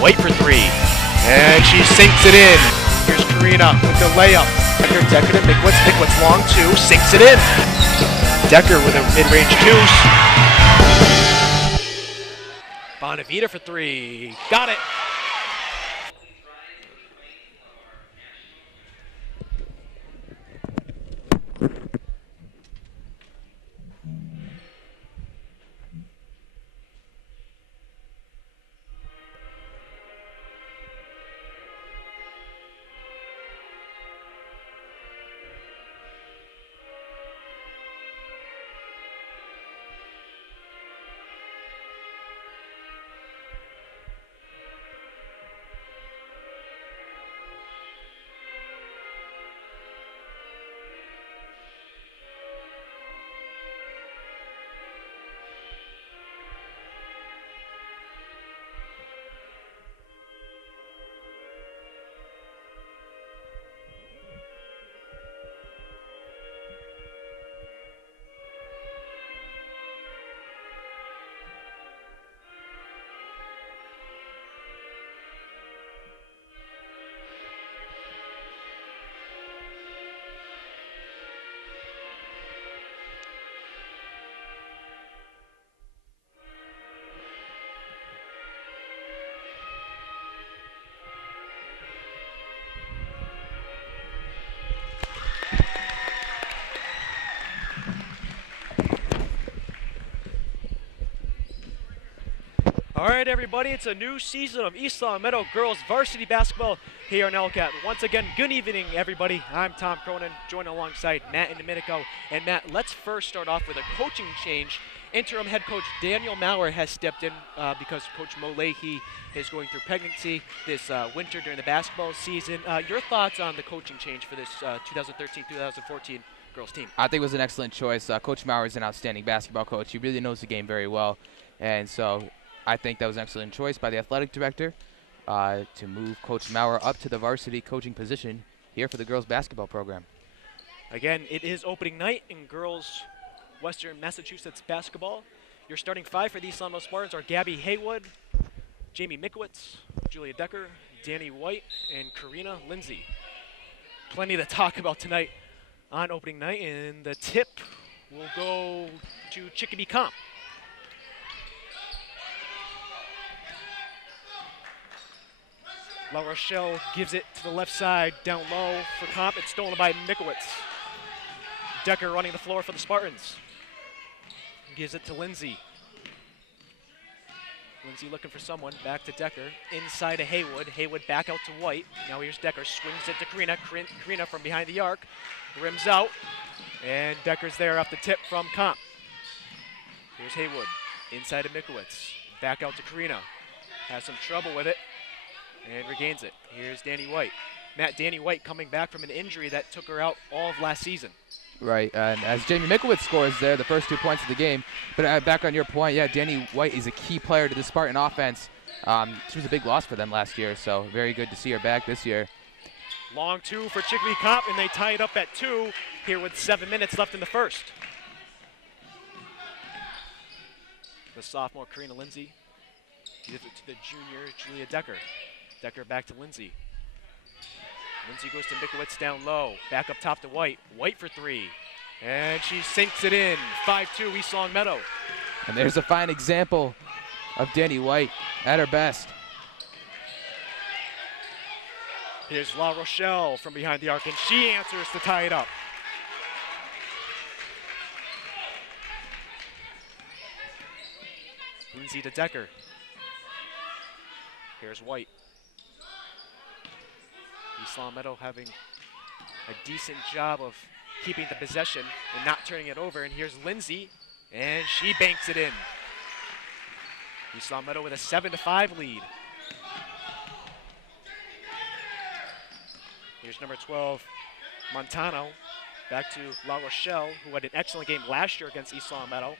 White for three. And she sinks it in. Here's Karina with the layup. Decker to Mikowitz. Mikowitz long two. Sinks it in. Decker with a mid-range deuce. Bonavita for three. Got it. All right, everybody, it's a new season of East Longmeadow girls varsity basketball here in LONGMEADOW. Once again, good evening, everybody. I'm Tom Cronin, joined alongside Matt and Domenico. And Matt, let's first start off with a coaching change. Interim head coach Daniel Maurer has stepped in because Coach Mo Leahy is going through pregnancy this winter during the basketball season. Your thoughts on the coaching change for this 2013-2014 girls team? I think it was an excellent choice. Coach Maurer is an outstanding basketball coach. He really knows the game very well. And so I think that was an excellent choice by the athletic director to move Coach Maurer up to the varsity coaching position here for the girls basketball program. Again, it is opening night in girls Western Massachusetts basketball. Your starting five for the East Longmeadow Spartans are Gabby Haywood, Jamie Mikowitz, Julia Decker, Danny White, and Karina Lindsay. Plenty to talk about tonight on opening night, and the tip will go to Chicopee Comp. La Rochelle gives it to the left side, down low for Comp. It's stolen by Mikowitz. Decker running the floor for the Spartans. Gives it to Lindsay. Lindsay looking for someone, back to Decker. Inside to Haywood. Haywood back out to White. Now here's Decker, swings it to Karina. Karina from behind the arc, rims out. And Decker's there off the tip from Comp. Here's Haywood, inside to Mikowitz. Back out to Karina. Has some trouble with it. And regains it. Here's Danny White. Matt, Danny White coming back from an injury that took her out all of last season. Right, and as Jamie Mikowitz scores there, the first 2 points of the game. But back on your point, yeah, Danny White is a key player to the Spartan offense. She was a big loss for them last year, so very good to see her back this year. Long two for Chicopee Comp, and they tie it up at 2 here with 7 minutes left in the first. The sophomore, Karina Lindsay, gives it to the junior, Julia Decker. Decker back to Lindsay. Lindsay goes to Mikowitz down low. Back up top to White. White for three. And she sinks it in. 5-2 East Longmeadow. And there's a fine example of Danny White at her best. Here's La Rochelle from behind the arc, and she answers to tie it up. Lindsay to Decker. Here's White. East Longmeadow having a decent job of keeping the possession and not turning it over. And here's Lindsay, and she banks it in. East Longmeadow with a 7-5 lead. Here's number 12, Montano, back to La Rochelle, who had an excellent game last year against East Longmeadow.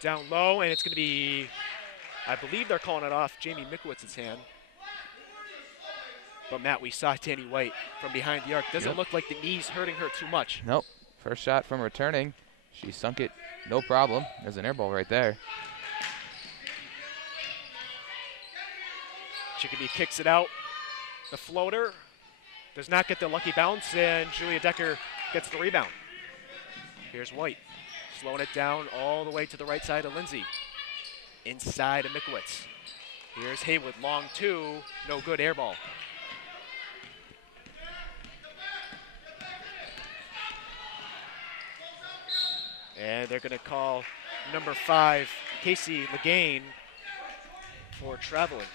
Down low, and it's going to be, I believe they're calling it off Jamie Mikowitz's hand. But Matt, we saw Danny White from behind the arc. Doesn't look like the knee's hurting her too much. Nope. First shot from returning. She sunk it, no problem. There's an air ball right there. Chicopee kicks it out. The floater does not get the lucky bounce, and Julia Decker gets the rebound. Here's White, slowing it down all the way to the right side of Lindsay. Inside of Mikowitz. Here's Haywood, long two, no good, air ball. And they're gonna call number 5, Casey Legain, for traveling.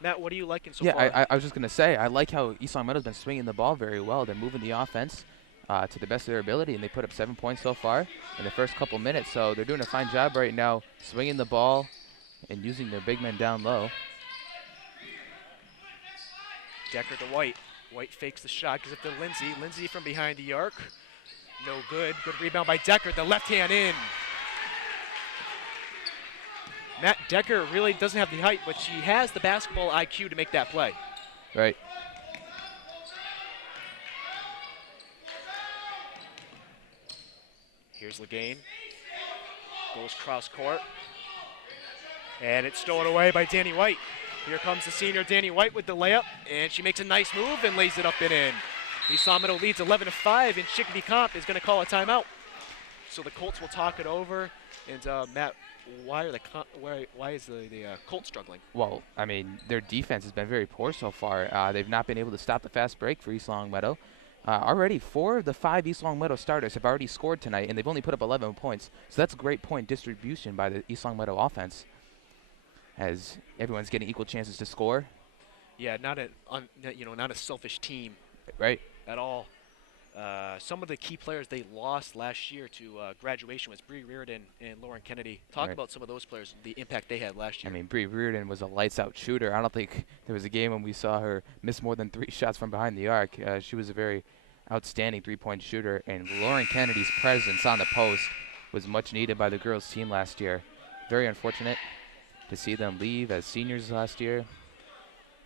Matt, what are you liking so far? Yeah, I was just going to say, I like how East Longmeadow's been swinging the ball very well. They're moving the offense to the best of their ability, and they put up 7 points so far in the first couple minutes. So they're doing a fine job right now swinging the ball and using their big men down low. Decker to White. White fakes the shot, gives it to Lindsay. Lindsay from behind the arc. No good. Good rebound by Decker. The left hand in. Matt Decker really doesn't have the height, but she has the basketball IQ to make that play. Right. Here's Legain. Goes cross court. And it's stolen away by Danny White. Here comes the senior Danny White with the layup, and she makes a nice move and lays it up and in. East Longmeadow leads 11-5, and Chicopee Comp is going to call a timeout. So the Colts will talk it over. And Matt, why is the Colts struggling? Well, I mean, their defense has been very poor so far. They've not been able to stop the fast break for East Longmeadow. Already 4 of the 5 East Longmeadow starters have already scored tonight, and they've only put up 11 points. So that's great point distribution by the East Longmeadow offense, as everyone's getting equal chances to score. Yeah, not a selfish team, right, at all. Some of the key players they lost last year to graduation was Bree Reardon and Lauren Kennedy. Talk about some of those players, the impact they had last year. I mean, Bree Reardon was a lights-out shooter. I don't think there was a game when we saw her miss more than 3 shots from behind the arc. She was a very outstanding three-point shooter, and Lauren Kennedy's presence on the post was much needed by the girls' team last year. Very unfortunate to see them leave as seniors last year.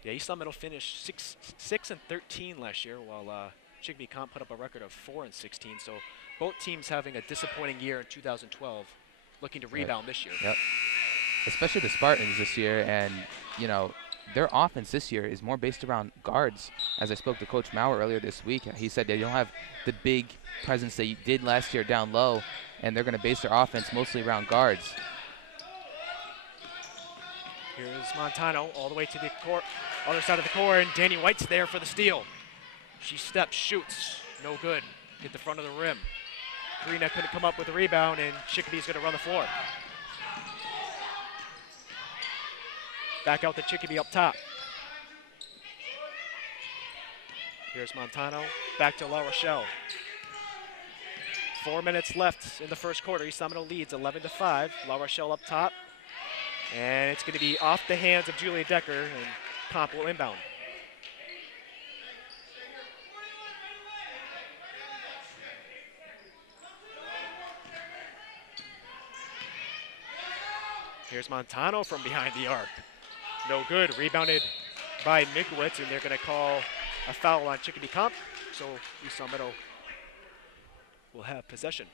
Yeah, East Longmeadow finished 6-13 last year, while Chicopee Comp put up a record of 4-16. So both teams having a disappointing year in 2012, looking to rebound this year. Yep. Especially the Spartans this year, and their offense this year is more based around guards. As I spoke to Coach Maurer earlier this week, he said they don't have the big presence they did last year down low, and they're going to base their offense mostly around guards. Here's Montano all the way to the court, other side of the court, and Danny White's there for the steal. She steps, shoots, no good. Hit the front of the rim. Karina couldn't come up with a rebound, and Chicopee's going to run the floor. Back out to Chicopee up top. Here's Montano, back to La Rochelle. 4 minutes left in the first quarter. East Longmeadow leads 11-5. La Rochelle up top. And it's going to be off the hands of Julia Decker, and Comp will inbound. Here's Montano from behind the arc. No good. Rebounded by Mikowitz, and they're going to call a foul on Chicopee Comp. So East Longmeadow will have possession.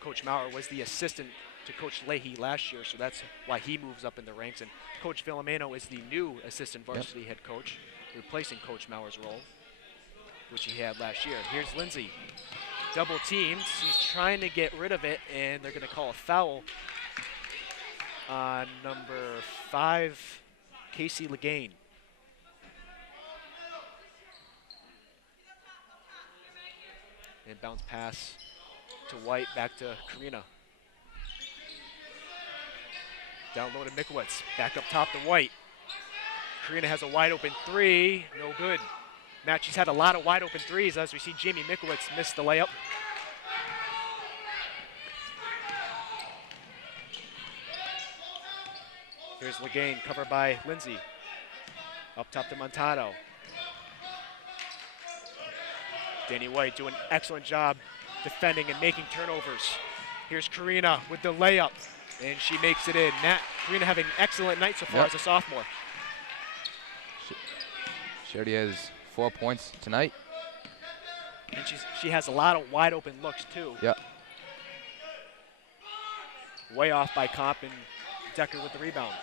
Coach Maurer was the assistant to Coach Leahy last year, so that's why he moves up in the ranks. And Coach Villamano is the new assistant varsity head coach, replacing Coach Maurer's role, which he had last year. Here's Lindsay. Double teamed. She's trying to get rid of it, and they're going to call a foul on number 5, Casey Legain. And bounce pass to White, back to Karina. Down low to Mikowitz. Back up top to White. Karina has a wide open 3. No good. Matt, she's had a lot of wide open 3s as we see Jamie Mikowitz miss the layup. Here's Legain, covered by Lindsay. Up top to Montano. Danny White doing an excellent job defending and making turnovers. Here's Karina with the layup, and she makes it in. Matt, Karina having an excellent night so far as a sophomore. She already has 4 points tonight. And she has a lot of wide open looks too. Yep. Way off by Comp, and Decker with the rebound.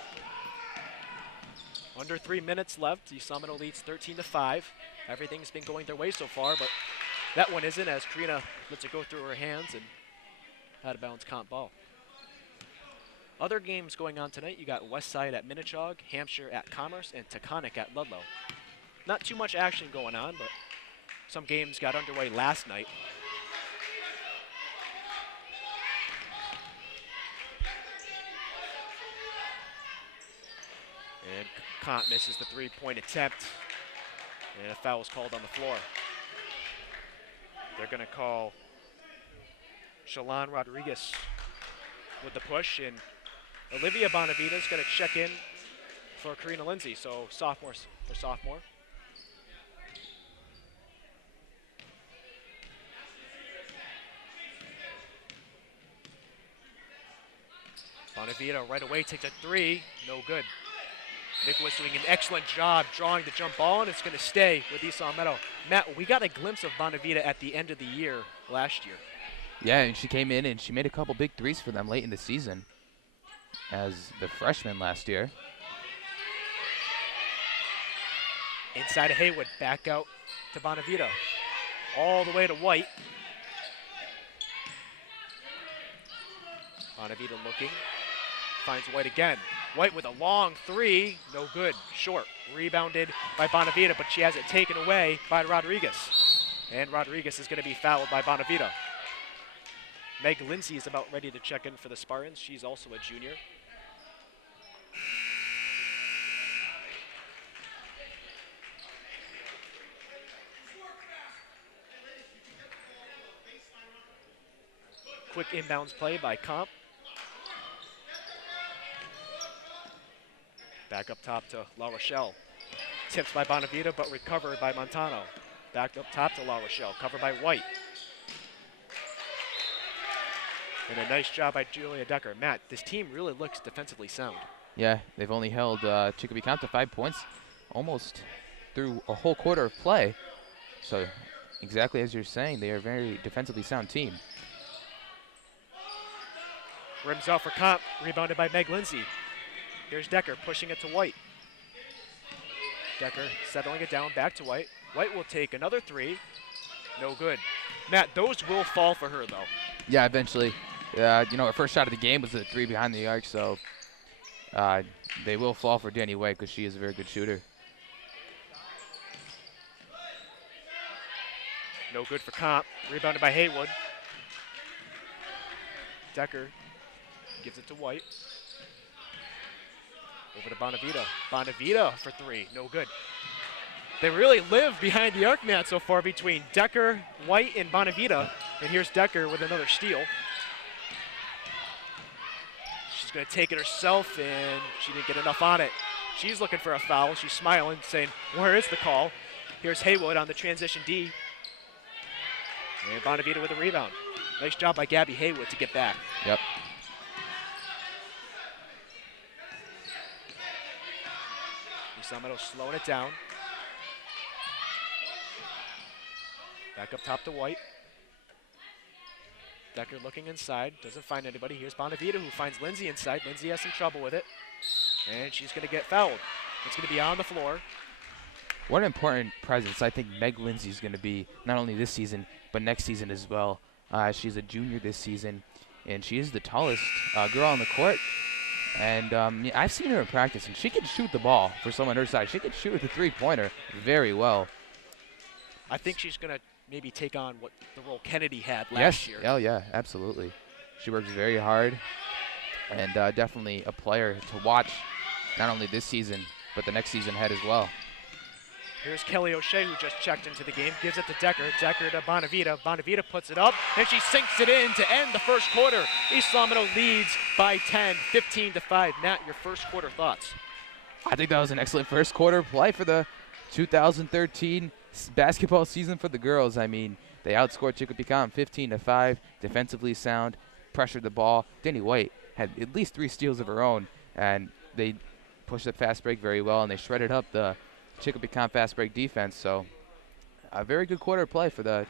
Under 3 minutes left. East Long Meadow leads 13-5. Everything's been going their way so far, but that one isn't, as Karina lets it go through her hands and out of bounds Comp ball. Other games going on tonight, you got Westside at Minnechaug, Hampshire at Commerce, and Taconic at Ludlow. Not too much action going on, but some games got underway last night. And Comp misses the three-point attempt, and a foul is called on the floor. They're going to call Shalon Rodriguez with the push, and Olivia Bonavita is going to check in for Karina Lindsay, so sophomore. Bonavita right away takes a three, no good. Nicholas doing an excellent job drawing the jump ball, and it's going to stay with East Long Meadow. Matt, we got a glimpse of Bonavita at the end of the year last year. Yeah, and she came in and she made a couple big threes for them late in the season as the freshman last year. Inside of Haywood, back out to Bonavita. All the way to White. Bonavita looking, finds White again. White with a long three, no good, short. Rebounded by Bonavita, but she has it taken away by Rodriguez. And Rodriguez is going to be fouled by Bonavita. Meg Lindsay is about ready to check in for the Spartans. She's also a junior. Quick inbounds play by Comp. Back up top to La Rochelle. Tipped by Bonavita, but recovered by Montano. Back up top to La Rochelle, covered by White. And a nice job by Julia Decker. Matt, this team really looks defensively sound. Yeah, they've only held Chicopee Comp to 5 points almost through a whole quarter of play. So exactly as you're saying, they are a very defensively sound team. Rims out for Comp, rebounded by Meg Lindsay. Here's Decker pushing it to White. Decker settling it down, back to White. White will take another three. No good. Matt, those will fall for her, though. Yeah, eventually. Her first shot of the game was a three behind the arc, so they will fall for Danny White because she is a very good shooter. No good for Comp. Rebounded by Haywood. Decker gives it to White. Over to Bonavita. Bonavita for three. No good. They really live behind the arc, Matt, so far between Decker, White, and Bonavita. And here's Decker with another steal. She's going to take it herself, and she didn't get enough on it. She's looking for a foul. She's smiling, saying, where is the call? Here's Haywood on the transition D. And Bonavita with a rebound. Nice job by Gabby Haywood to get back. Yep. East Long Meadow slowing it down. Back up top to White. Decker looking inside, doesn't find anybody. Here's Bonavita, who finds Lindsay inside. Lindsay has some trouble with it, and she's going to get fouled. It's going to be on the floor. What an important presence I think Meg Lindsay is going to be, not only this season, but next season as well. She's a junior this season, and she is the tallest girl on the court. And I've seen her in practice, and she can shoot the ball for someone her size. She can shoot the three-pointer very well. I think she's going to maybe take on what the role Kennedy had last year. Oh, yeah, absolutely. She works very hard, and definitely a player to watch, not only this season, but the next season ahead as well. Here's Kelly O'Shea, who just checked into the game, gives it to Decker. Decker to Bonavita. Bonavita puts it up, and she sinks it in to end the first quarter. East Long Meadow leads by 10, 15-5. Matt, your first quarter thoughts? I think that was an excellent first quarter play for the 2013 basketball season for the girls. I mean, they outscored Chicopee Comp 15-5, defensively sound, pressured the ball. Danny White had at least 3 steals of her own, and they pushed the fast break very well, and they shredded up the Chicopee Comp fast break defense. So a very good quarter play for the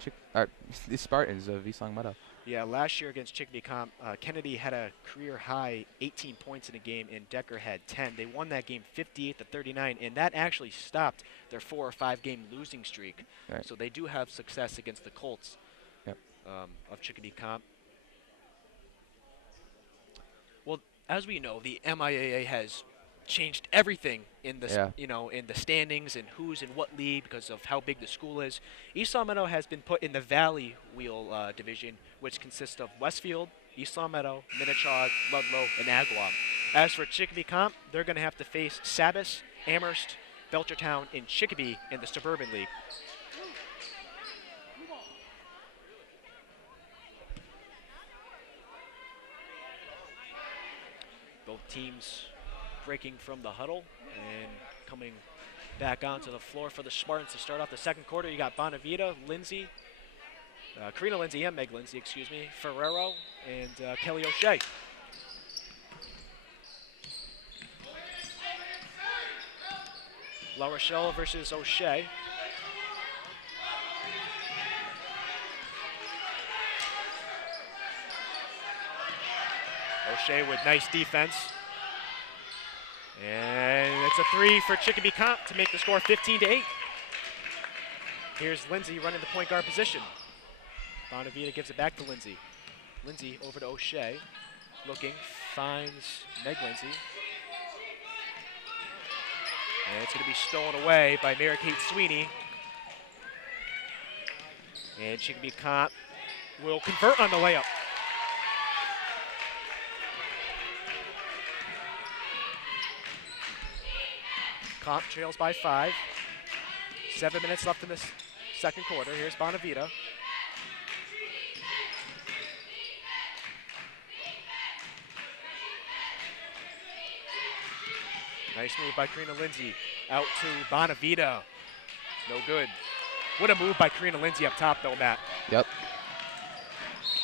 the Spartans of East Longmeadow. Yeah, last year against Chicopee, Kennedy had a career high 18 points in a game, and Decker had 10. They won that game 58-39, and that actually stopped their 4 or 5 game losing streak. Right. So they do have success against the Colts of Chicopee Comp. Well, as we know, the MIAA has changed everything in the in the standings and who's in what league because of how big the school is. East Longmeadow has been put in the Valley Wheel division, which consists of Westfield, East Longmeadow, Minnechaug, Ludlow, and Agawam. As for Chicopee Comp, they're going to have to face Sabas, Amherst, Belchertown, and Chicopee in the Suburban League. Both teams breaking from the huddle and coming back onto the floor for the Spartans to start off the second quarter. You got Bonavita, Lindsay, Karina Lindsay and Meg Lindsay, excuse me, Ferrero, and Kelly O'Shea. La Rochelle versus O'Shea. O'Shea with nice defense. And it's a 3 for Chicopee Comp to make the score 15-8. Here's Lindsay running the point guard position. Bonavita gives it back to Lindsay. Lindsay over to O'Shea. Looking, finds Meg Lindsay. And it's going to be stolen away by Mary Kate Sweeney. And Chicopee Comp will convert on the layup. Comp trails by 5. 7 minutes left in this second quarter. Here's Bonavita. Nice move by Karina Lindsay. Out to Bonavita. No good. What a move by Karina Lindsay up top, though, Matt. Yep.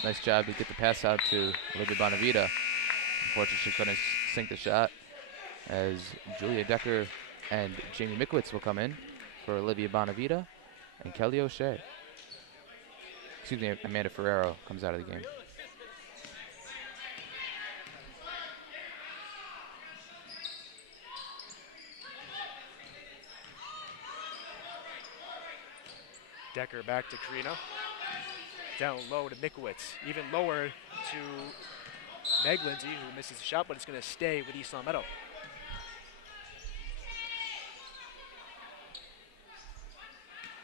Nice job to get the pass out to Olivia Bonavita. Unfortunately, she couldn't sink the shot as Julia Decker and Jamie Mikwitz will come in for Olivia Bonavita and Kelly O'Shea. Excuse me, Amanda Ferrero comes out of the game. Decker back to Karina. Down low to Mikwitz. Even lower to Meg Lindsay, who misses the shot, but it's going to stay with East Longmeadow.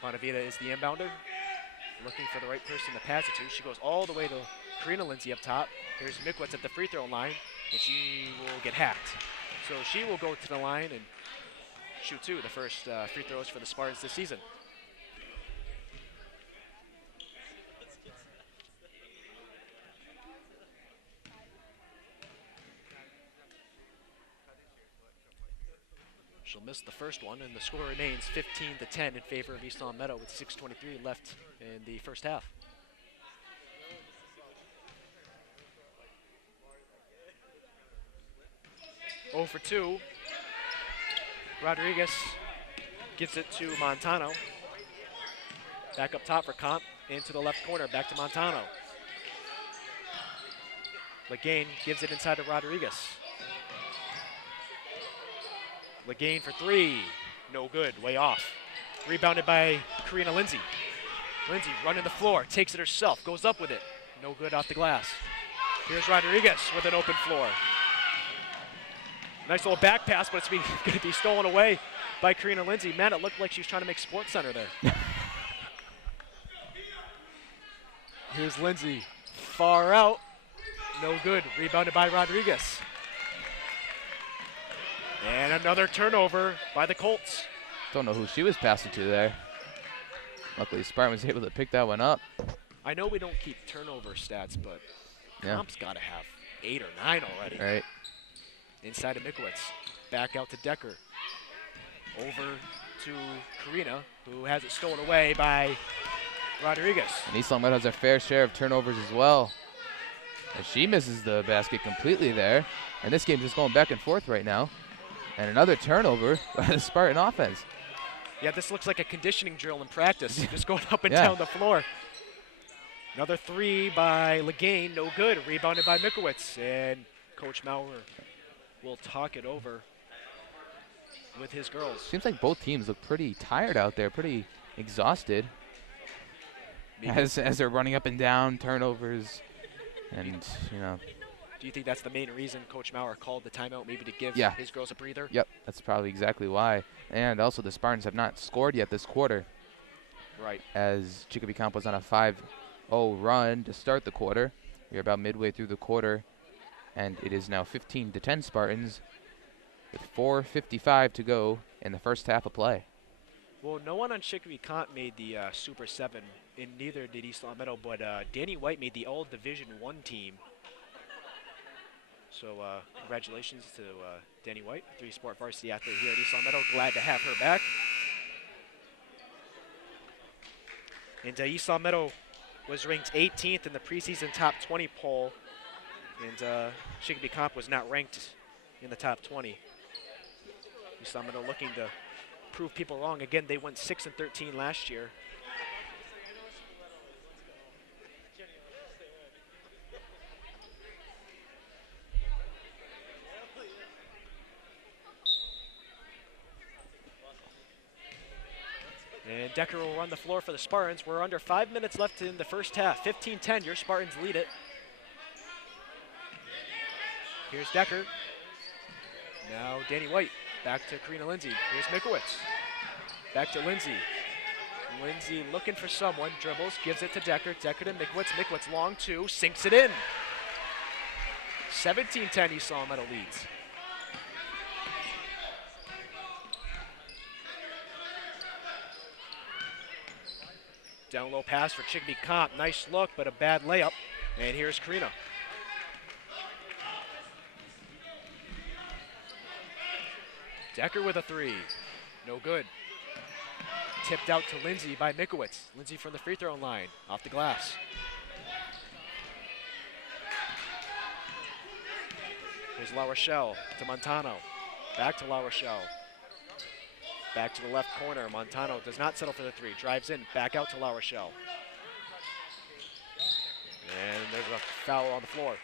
Bonavita is the inbounder, looking for the right person to pass it to. She goes all the way to Karina Lindsay up top. Here's Mikwitz at the free throw line, and she will get hacked. So she will go to the line and shoot 2, the first free throws for the Spartans this season. She'll miss the first one, and the score remains 15-10 in favor of East Longmeadow with 6:23 left in the first half. For 2. Rodriguez gives it to Montano. Back up top for Comp, into the left corner, back to Montano. Legain gives it inside to Rodriguez. Legain for 3, no good, way off. Rebounded by Karina Lindsay. Lindsay running the floor, takes it herself, goes up with it. No good off the glass. Here's Rodriguez with an open floor. Nice little back pass, but it's going to be stolen away by Karina Lindsay. Man, it looked like she was trying to make Sports Center there. Here's Lindsay, far out, no good, rebounded by Rodriguez. And another turnover by the Colts. Don't know who she was passing to there. Luckily, Spartan was able to pick that one up. I know we don't keep turnover stats, but Comp's got to have 8 or 9 already. Right. Inside to Mikwitz. Back out to Decker. Over to Karina, who has it stolen away by Rodriguez. And East Longmeadow has a fair share of turnovers as well. And she misses the basket completely there. And this game's just going back and forth right now. And another turnover by the Spartan offense. Yeah, this looks like a conditioning drill in practice, just going up and Yeah. down the floor. Another three by Legain, no good. Rebounded by Mikowitz, and Coach Maurer will talk it over with his girls. Seems like both teams look pretty tired out there, pretty exhausted as they're running up and down, turnovers, and, you know. Do you think that's the main reason Coach Maurer called the timeout, maybe to give his girls a breather? Yep, that's probably exactly why. And also the Spartans have not scored yet this quarter. Right. As Chicopee Comp was on a 5-0 run to start the quarter. We're about midway through the quarter, and it is now 15-10 Spartans with 4:55 to go in the first half of play. Well, no one on Chicopee Comp made the Super 7, and neither did East Longmeadow, but Danny White made the All-Division I team. So congratulations to Danny White, three-sport varsity athlete here at East Longmeadow. Glad to have her back. And East Longmeadow was ranked 18th in the preseason top 20 poll, and Chicopee Comp was not ranked in the top 20. East Longmeadow looking to prove people wrong. Again, they went 6-13 last year. And Decker will run the floor for the Spartans. We're under 5 minutes left in the first half. 15-10, your Spartans lead it. Here's Decker. Now Danny White, back to Karina Lindsay. Here's Mikowitz. Back to Lindsay. Lindsay looking for someone, dribbles, gives it to Decker. Decker to Mikowitz. Mikowitz long two, sinks it in. 17-10, East Longmeadow leads. Down low pass for Chicopee Comp. Nice look, but a bad layup. And here's Karina. Decker with a three. No good. Tipped out to Lindsay by Mikowitz. Lindsay from the free throw line. Off the glass. Here's La Rochelle to Montano. Back to La Rochelle. Back to the left corner. Montano does not settle for the three. Drives in. Back out to La Rochelle. And there's a foul on the floor.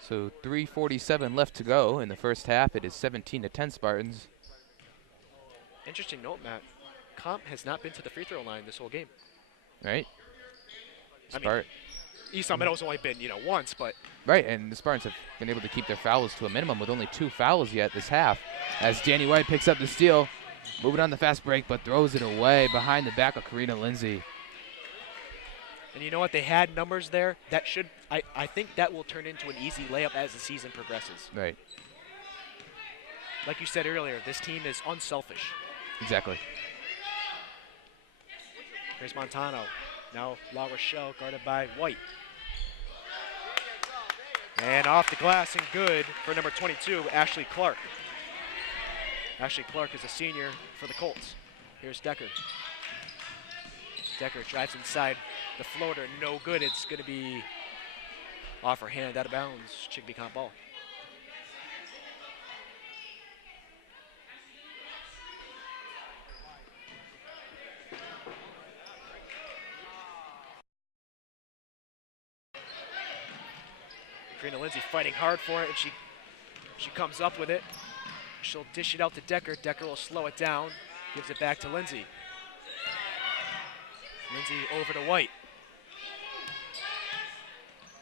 So 3:47 left to go in the first half. It is 17-10 Spartans. Interesting note, Matt. Comp has not been to the free throw line this whole game. Right? I mean, East Longmeadow's only been, once, but. Right, and the Spartans have been able to keep their fouls to a minimum with only 2 fouls yet this half. As Danny White picks up the steal, moving on the fast break, but throws it away behind the back of Karina Lindsay. And you know what? They had numbers there. That should, I think that will turn into an easy layup as the season progresses. Right. Like you said earlier, this team is unselfish. Exactly. Here's Montano. Now La Rochelle guarded by White. And off the glass and good for number 22, Ashley Clark. Ashley Clark is a senior for the Colts. Here's Decker. Decker drives inside. The floater, no good. It's going to be off her hand, out of bounds. Chicopee Comp ball. Karina Lindsay fighting hard for it, and she comes up with it. She'll dish it out to Decker. Decker will slow it down, gives it back to Lindsay. Lindsay over to White.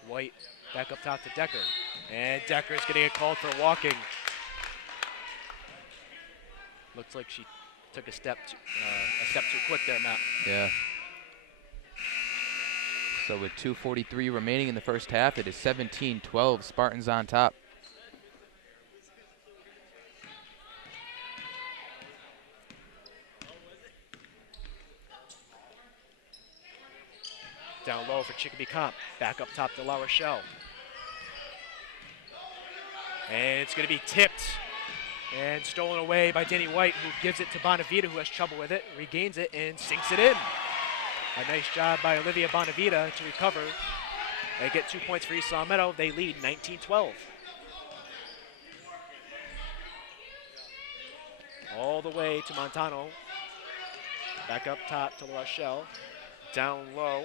White back up top to Decker. And Decker is going to get called for walking. Looks like she took a step too quick there, Matt. Yeah. So with 2:43 remaining in the first half, it is 17-12, Spartans on top. Down low for Chicopee Comp. Back up top to La Rochelle. And it's going to be tipped and stolen away by Danny White, who gives it to Bonavita, who has trouble with it, regains it, and sinks it in. A nice job by Olivia Bonavita to recover. They get 2 points for East Longmeadow. They lead 19-12. all the way to Montano. Back up top to La Rochelle. Down low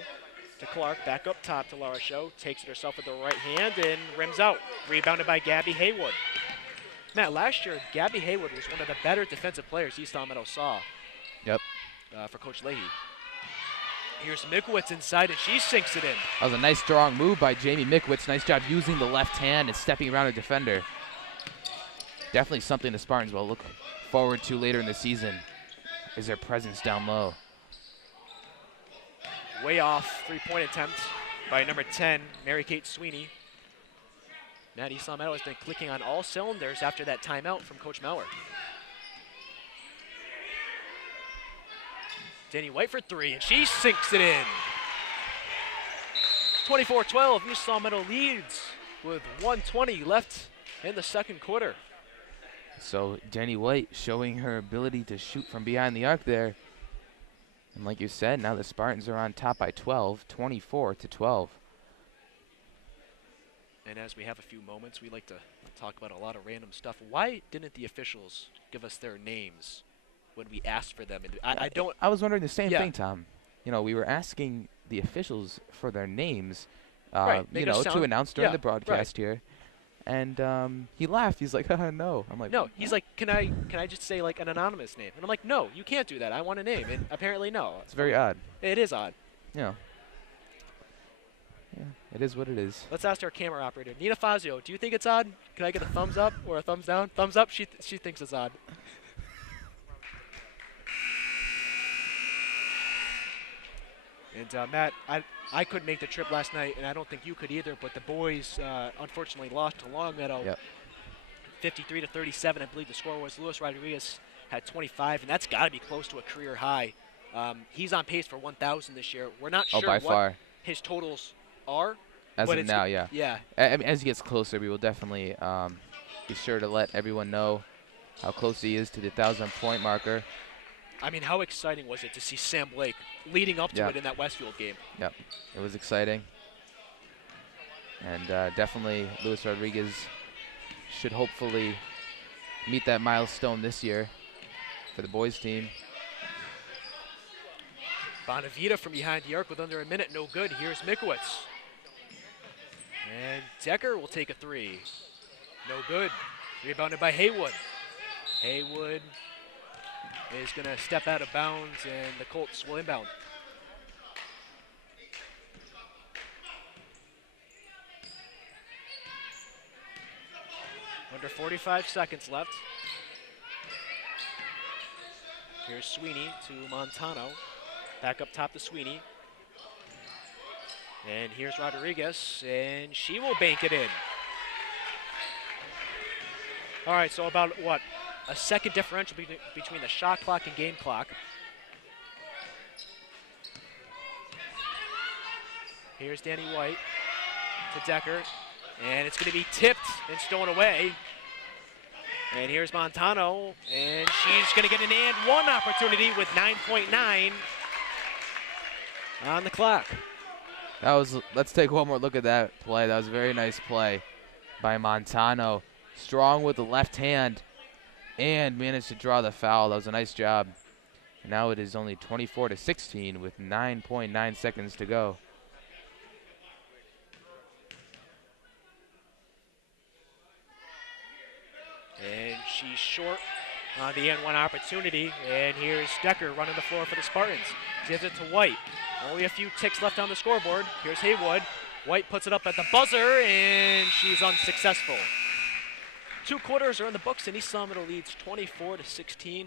to Clark. Back up top to La Rochelle. Takes it herself with the right hand and rims out. Rebounded by Gabby Haywood. Matt, last year, Gabby Haywood was one of the better defensive players East Meadow saw. Yep. For Coach Leahy. Here's Mickowitz inside, and she sinks it in. That was a nice strong move by Jamie Mickowitz. Nice job using the left hand and stepping around a defender. Definitely something the Spartans will look forward to later in the season, is their presence down low. Way off three-point attempt by number 10, Mary Kate Sweeney. Matt, East Meadow has been clicking on all cylinders after that timeout from Coach Maurer. Danny White for three, and she sinks it in. 24-12, East Meadow leads with 1:20 left in the second quarter. So Danny White showing her ability to shoot from behind the arc there. And like you said, now the Spartans are on top by 12, 24-12. And as we have a few moments, we like to talk about a lot of random stuff. Why didn't the officials give us their names when we asked for them? And I was wondering the same thing, Tom. You know, we were asking the officials for their names, you know, to announce during the broadcast here. And he laughed. He's like, no. I'm like, no. He's like, can I just say like an anonymous name? And I'm like, no, you can't do that. I want a name. And apparently, no. It's very odd. It is odd. Yeah. Yeah, it is what it is. Let's ask our camera operator, Nina Fazio. Do you think it's odd? Can I get a thumbs up or a thumbs down? Thumbs up. She thinks it's odd. And Matt, I couldn't make the trip last night, and I don't think you could either. But the boys unfortunately lost to Longmeadow, 53-37. I believe the score was. Luis Rodriguez had 25, and that's got to be close to a career high. He's on pace for 1,000 this year. We're not sure what far. His totals are. As of now, yeah. Yeah. I mean, as he gets closer, we will definitely be sure to let everyone know how close he is to the 1,000-point marker. I mean, how exciting was it to see Sam Blake leading up to it in that Westfield game? Yep, it was exciting. And definitely Luis Rodriguez should hopefully meet that milestone this year for the boys team. Bonavita from behind the arc with under a minute, no good. Here's Mickowitz. And Decker will take a three. No good. Rebounded by Haywood. Haywood is going to step out of bounds, and the Colts will inbound. Under 45 seconds left. Here's Sweeney to Montano. Back up top to Sweeney. And here's Rodriguez, and she will bank it in. All right, so about, what, a second differential between the shot clock and game clock. Here's Danny White to Decker, and it's going to be tipped and stolen away. And here's Montano, and she's going to get an and one opportunity with 9.9 on the clock. That was. Let's take one more look at that play. That was a very nice play by Montano. Strong with the left hand and managed to draw the foul. That was a nice job. And now it is only 24-16 with 9.9 seconds to go. And she's short on the N1 opportunity. And here's Decker running the floor for the Spartans. Gives it to White. Only a few ticks left on the scoreboard. Here's Haywood. White puts it up at the buzzer, and she's unsuccessful. 2 quarters are in the books, and East Meadow leads 24-16.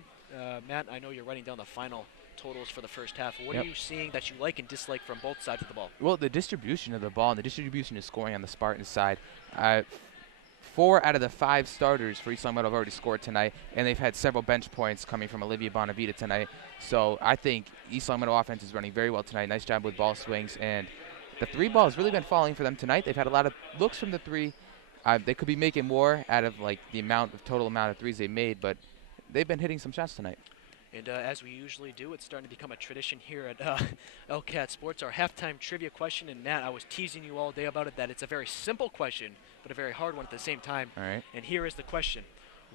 Matt, I know you're writing down the final totals for the first half. What are you seeing that you like and dislike from both sides of the ball? Well, the distribution of the ball and the distribution of scoring on the Spartan side. 4 out of the 5 starters for East Meadow have already scored tonight, and they've had several bench points coming from Olivia Bonavita tonight. So I think East Meadow offense is running very well tonight. Nice job with ball swings, and the 3 ball has really been falling for them tonight. They've had a lot of looks from the 3. They could be making more out of like the total amount of 3s they made, but they've been hitting some shots tonight. And as we usually do, it's starting to become a tradition here at LCAT Sports. Our halftime trivia question, and Matt, I was teasing you all day about it, that it's a very simple question, but a very hard one at the same time. All right. And here is the question.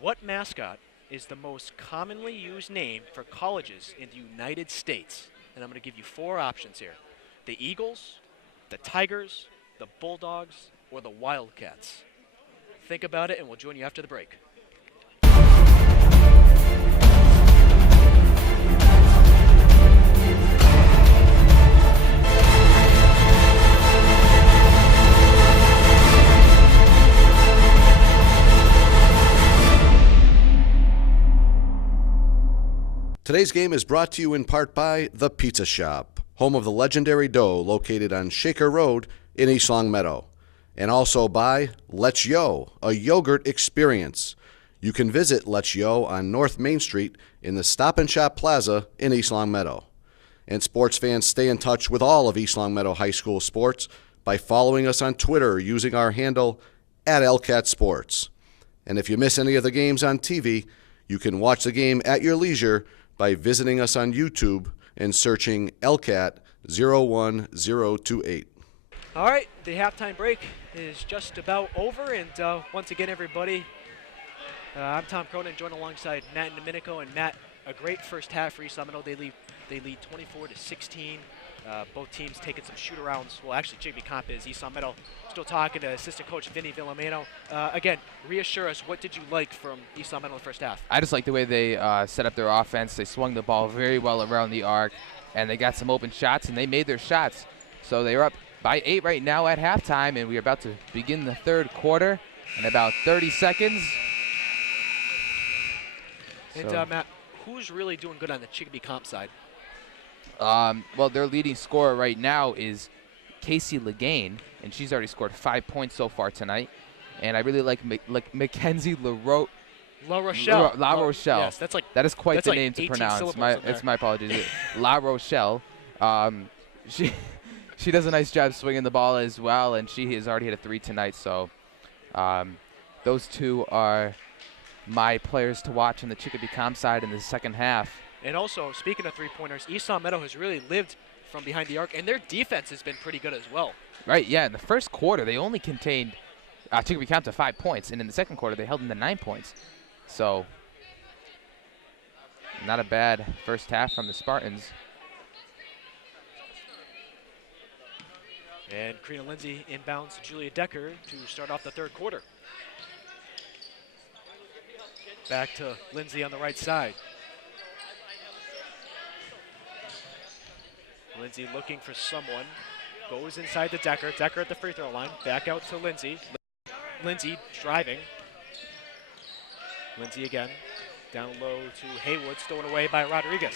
What mascot is the most commonly used name for colleges in the United States? And I'm going to give you 4 options here. The Eagles, the Tigers, the Bulldogs, or the Wildcats. Think about it, and we'll join you after the break. Today's game is brought to you in part by the Pizza Shop, home of the legendary dough located on Shaker Road in East Longmeadow. And also by Let's Yo, a yogurt experience. You can visit Let's Yo on North Main Street in the Stop and Shop Plaza in East Longmeadow. And sports fans, stay in touch with all of East Longmeadow High School sports by following us on Twitter using our handle @LCAT Sports. And if you miss any of the games on TV, you can watch the game at your leisure by visiting us on YouTube and searching LCAT 01028. All right, the halftime break is just about over, and once again, everybody, I'm Tom Cronin, joined alongside Matt and Domenico. And Matt, a great first half for East Longmeadow. They lead 24-16. Both teams taking some shoot-arounds. Well, actually, Chicopee Comp is. East Longmeadow still talking to assistant coach Vinny Villameno. Again, reassure us, what did you like from East Longmeadow in the first half? I just like the way they set up their offense. They swung the ball very well around the arc, and they got some open shots, and they made their shots. So they are up by 8 right now at halftime, and we are about to begin the third quarter in about 30 seconds. And Matt, who's really doing good on the Chicopee Comp side? Well, their leading scorer right now is Casey Legane, and she's already scored 5 points so far tonight. And I really like Mackenzie LaRochelle. La Rochelle. La Rochelle. Yes, that is quite the like name to 18 pronounce. syllables My apologies. La Rochelle. She does a nice job swinging the ball as well, and she has already hit a 3 tonight. So those two are my players to watch on the Chicopee Comp side in the second half. And also, speaking of three-pointers, East Longmeadow has really lived from behind the arc, and their defense has been pretty good as well. Right, yeah. In the first quarter, they only contained Chicopee Comp to 5 points, and in the second quarter, they held them to 9 points. So, not a bad first half from the Spartans. And Karina Lindsay inbounds Julia Decker to start off the third quarter. Back to Lindsay on the right side. Lindsay looking for someone, goes inside to Decker. Decker at the free throw line, back out to Lindsay. Lindsay driving. Lindsay again, down low to Haywood, stolen away by Rodriguez.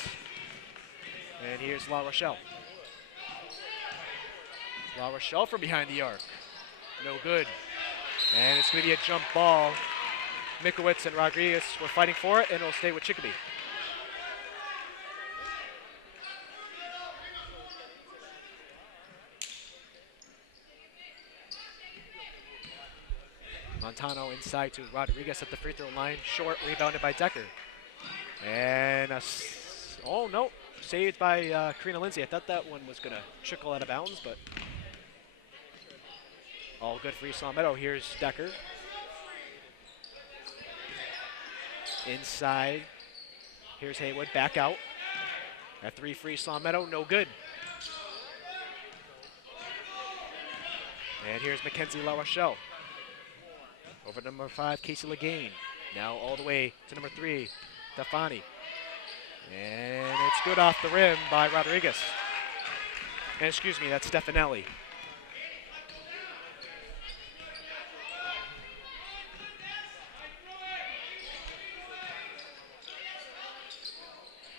And here's La Rochelle. La Rochelle from behind the arc, no good. And it's going to be a jump ball. Mikowitz and Rodriguez were fighting for it, and it'll stay with Chicopee. Montano inside to Rodriguez at the free throw line. Short, rebounded by Decker. And oh no, saved by Karina Lindsay. I thought that one was going to trickle out of bounds, but all good for East Longmeadow. Here's Decker. Inside. Here's Haywood, back out. At 3 for East Longmeadow, no good. And here's Mackenzie La Rochelle. Over to number 5, Casey Legane. Now all the way to number 3, Stefani. And it's good off the rim by Rodriguez. And excuse me, that's Stefanelli.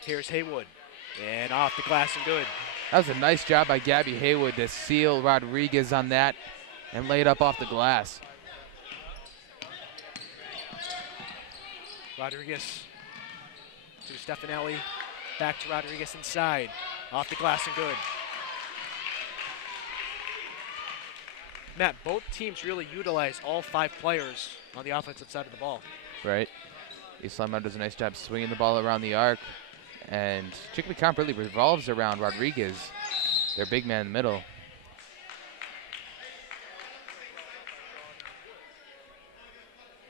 Here's Haywood. And off the glass and good. That was a nice job by Gabby Haywood to seal Rodriguez on that and lay it up off the glass. Rodriguez to Stefanelli. Back to Rodriguez inside. Off the glass and good. Matt, both teams really utilize all 5 players on the offensive side of the ball. Right. East Longmeadow does a nice job swinging the ball around the arc. And Chicopee Comp really revolves around Rodriguez, their big man in the middle.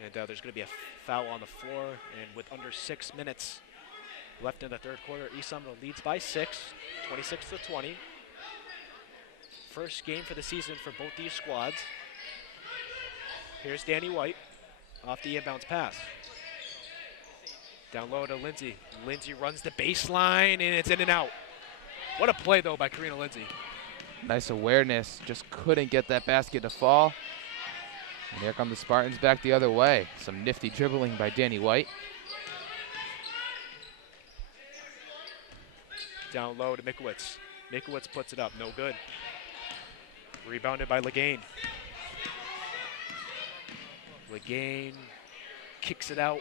And there's going to be a foul on the floor. And with under 6 minutes left in the third quarter, East Long Meadow leads by 6, 26-20. First game for the season for both these squads. Here's Danny White off the inbounds pass. Down low to Lindsay. Lindsay runs the baseline, and it's in and out. What a play, though, by Karina Lindsay. Nice awareness. Just couldn't get that basket to fall. And here come the Spartans back the other way. Some nifty dribbling by Danny White. Down low to Mikowitz. Mikowitz puts it up. No good. Rebounded by Legain. Legain kicks it out.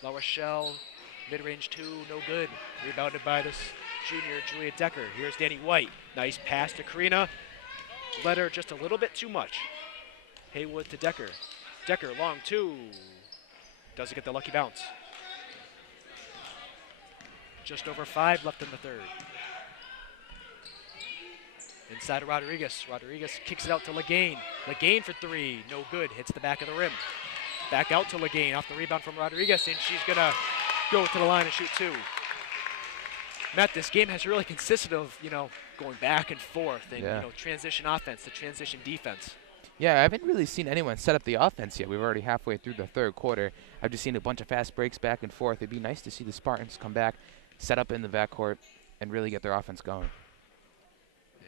La Rochelle, mid-range 2, no good. Rebounded by this junior, Julia Decker. Here's Danny White. Nice pass to Karina. Led her just a little bit too much. Haywood to Decker. Decker, long 2. Doesn't get the lucky bounce. Just over 5 left in the third. Inside to Rodriguez. Rodriguez kicks it out to Legain. Legain for 3, no good. Hits the back of the rim. Back out to Legain off the rebound from Rodriguez, and she's going to go to the line and shoot 2. Matt, this game has really consisted of, going back and forth and, transition offense to transition defense. Yeah, I haven't really seen anyone set up the offense yet. We're already halfway through the third quarter. I've just seen a bunch of fast breaks back and forth. It'd be nice to see the Spartans come back, set up in the backcourt, and really get their offense going.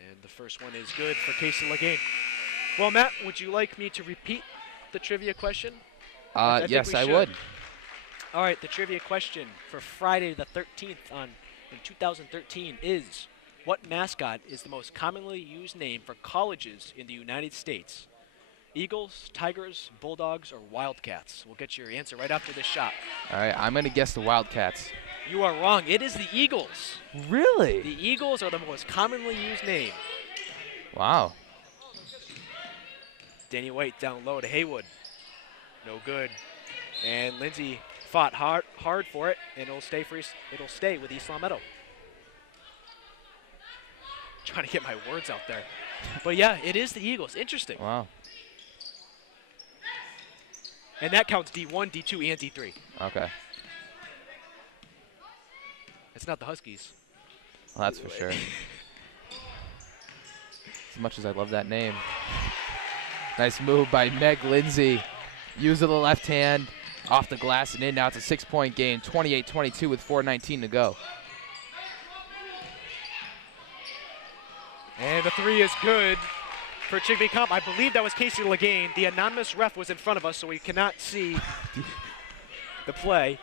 And the first one is good for Casey Legain. Well, Matt, would you like me to repeat the trivia question? Yes, I would. All right, the trivia question for Friday the 13th in 2013 is, what mascot is the most commonly used name for colleges in the United States? Eagles, Tigers, Bulldogs, or Wildcats? We'll get your answer right after this shot. All right, I'm going to guess the Wildcats. You are wrong. It is the Eagles. Really? The Eagles are the most commonly used name. Wow. Danny White down low to Haywood. No good. And Lindsay fought hard for it, and it'll stay with East Long Meadow. Trying to get my words out there. But yeah, it is the Eagles. Interesting. Wow. And that counts D1, D2, and D3. Okay. It's not the Huskies. Well, that's for sure. As much as I love that name. Nice move by Meg Lindsay. Use of the left hand, off the glass and in. Now it's a 6-point game, 28-22 with 4:19 to go. And the 3 is good for Chicopee Comp. I believe that was Casey Legain. The anonymous ref was in front of us, so we cannot see the play.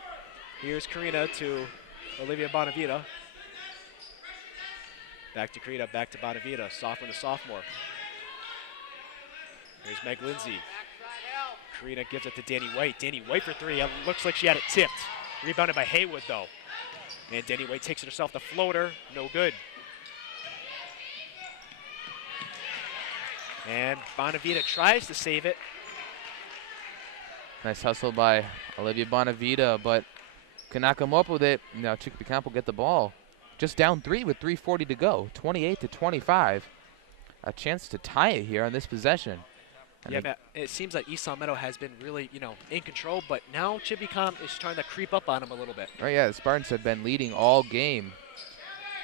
Here's Karina to Olivia Bonavita. Back to Karina, back to Bonavita, sophomore to sophomore. Here's Meg Lindsay. Karina gives it to Danny White. Danny White for 3. It looks like she had it tipped. Rebounded by Haywood, though. And Danny White takes it herself. The floater, no good. And Bonavita tries to save it. Nice hustle by Olivia Bonavita, but cannot come up with it. Now Chicopee Comp will get the ball. Just down 3 with 3:40 to go, 28-25. A chance to tie it here on this possession. Yeah, Matt, it seems like East Long Meadow has been really, in control, but now Chicopee Comp is trying to creep up on them a little bit. Oh, yeah, the Spartans have been leading all game.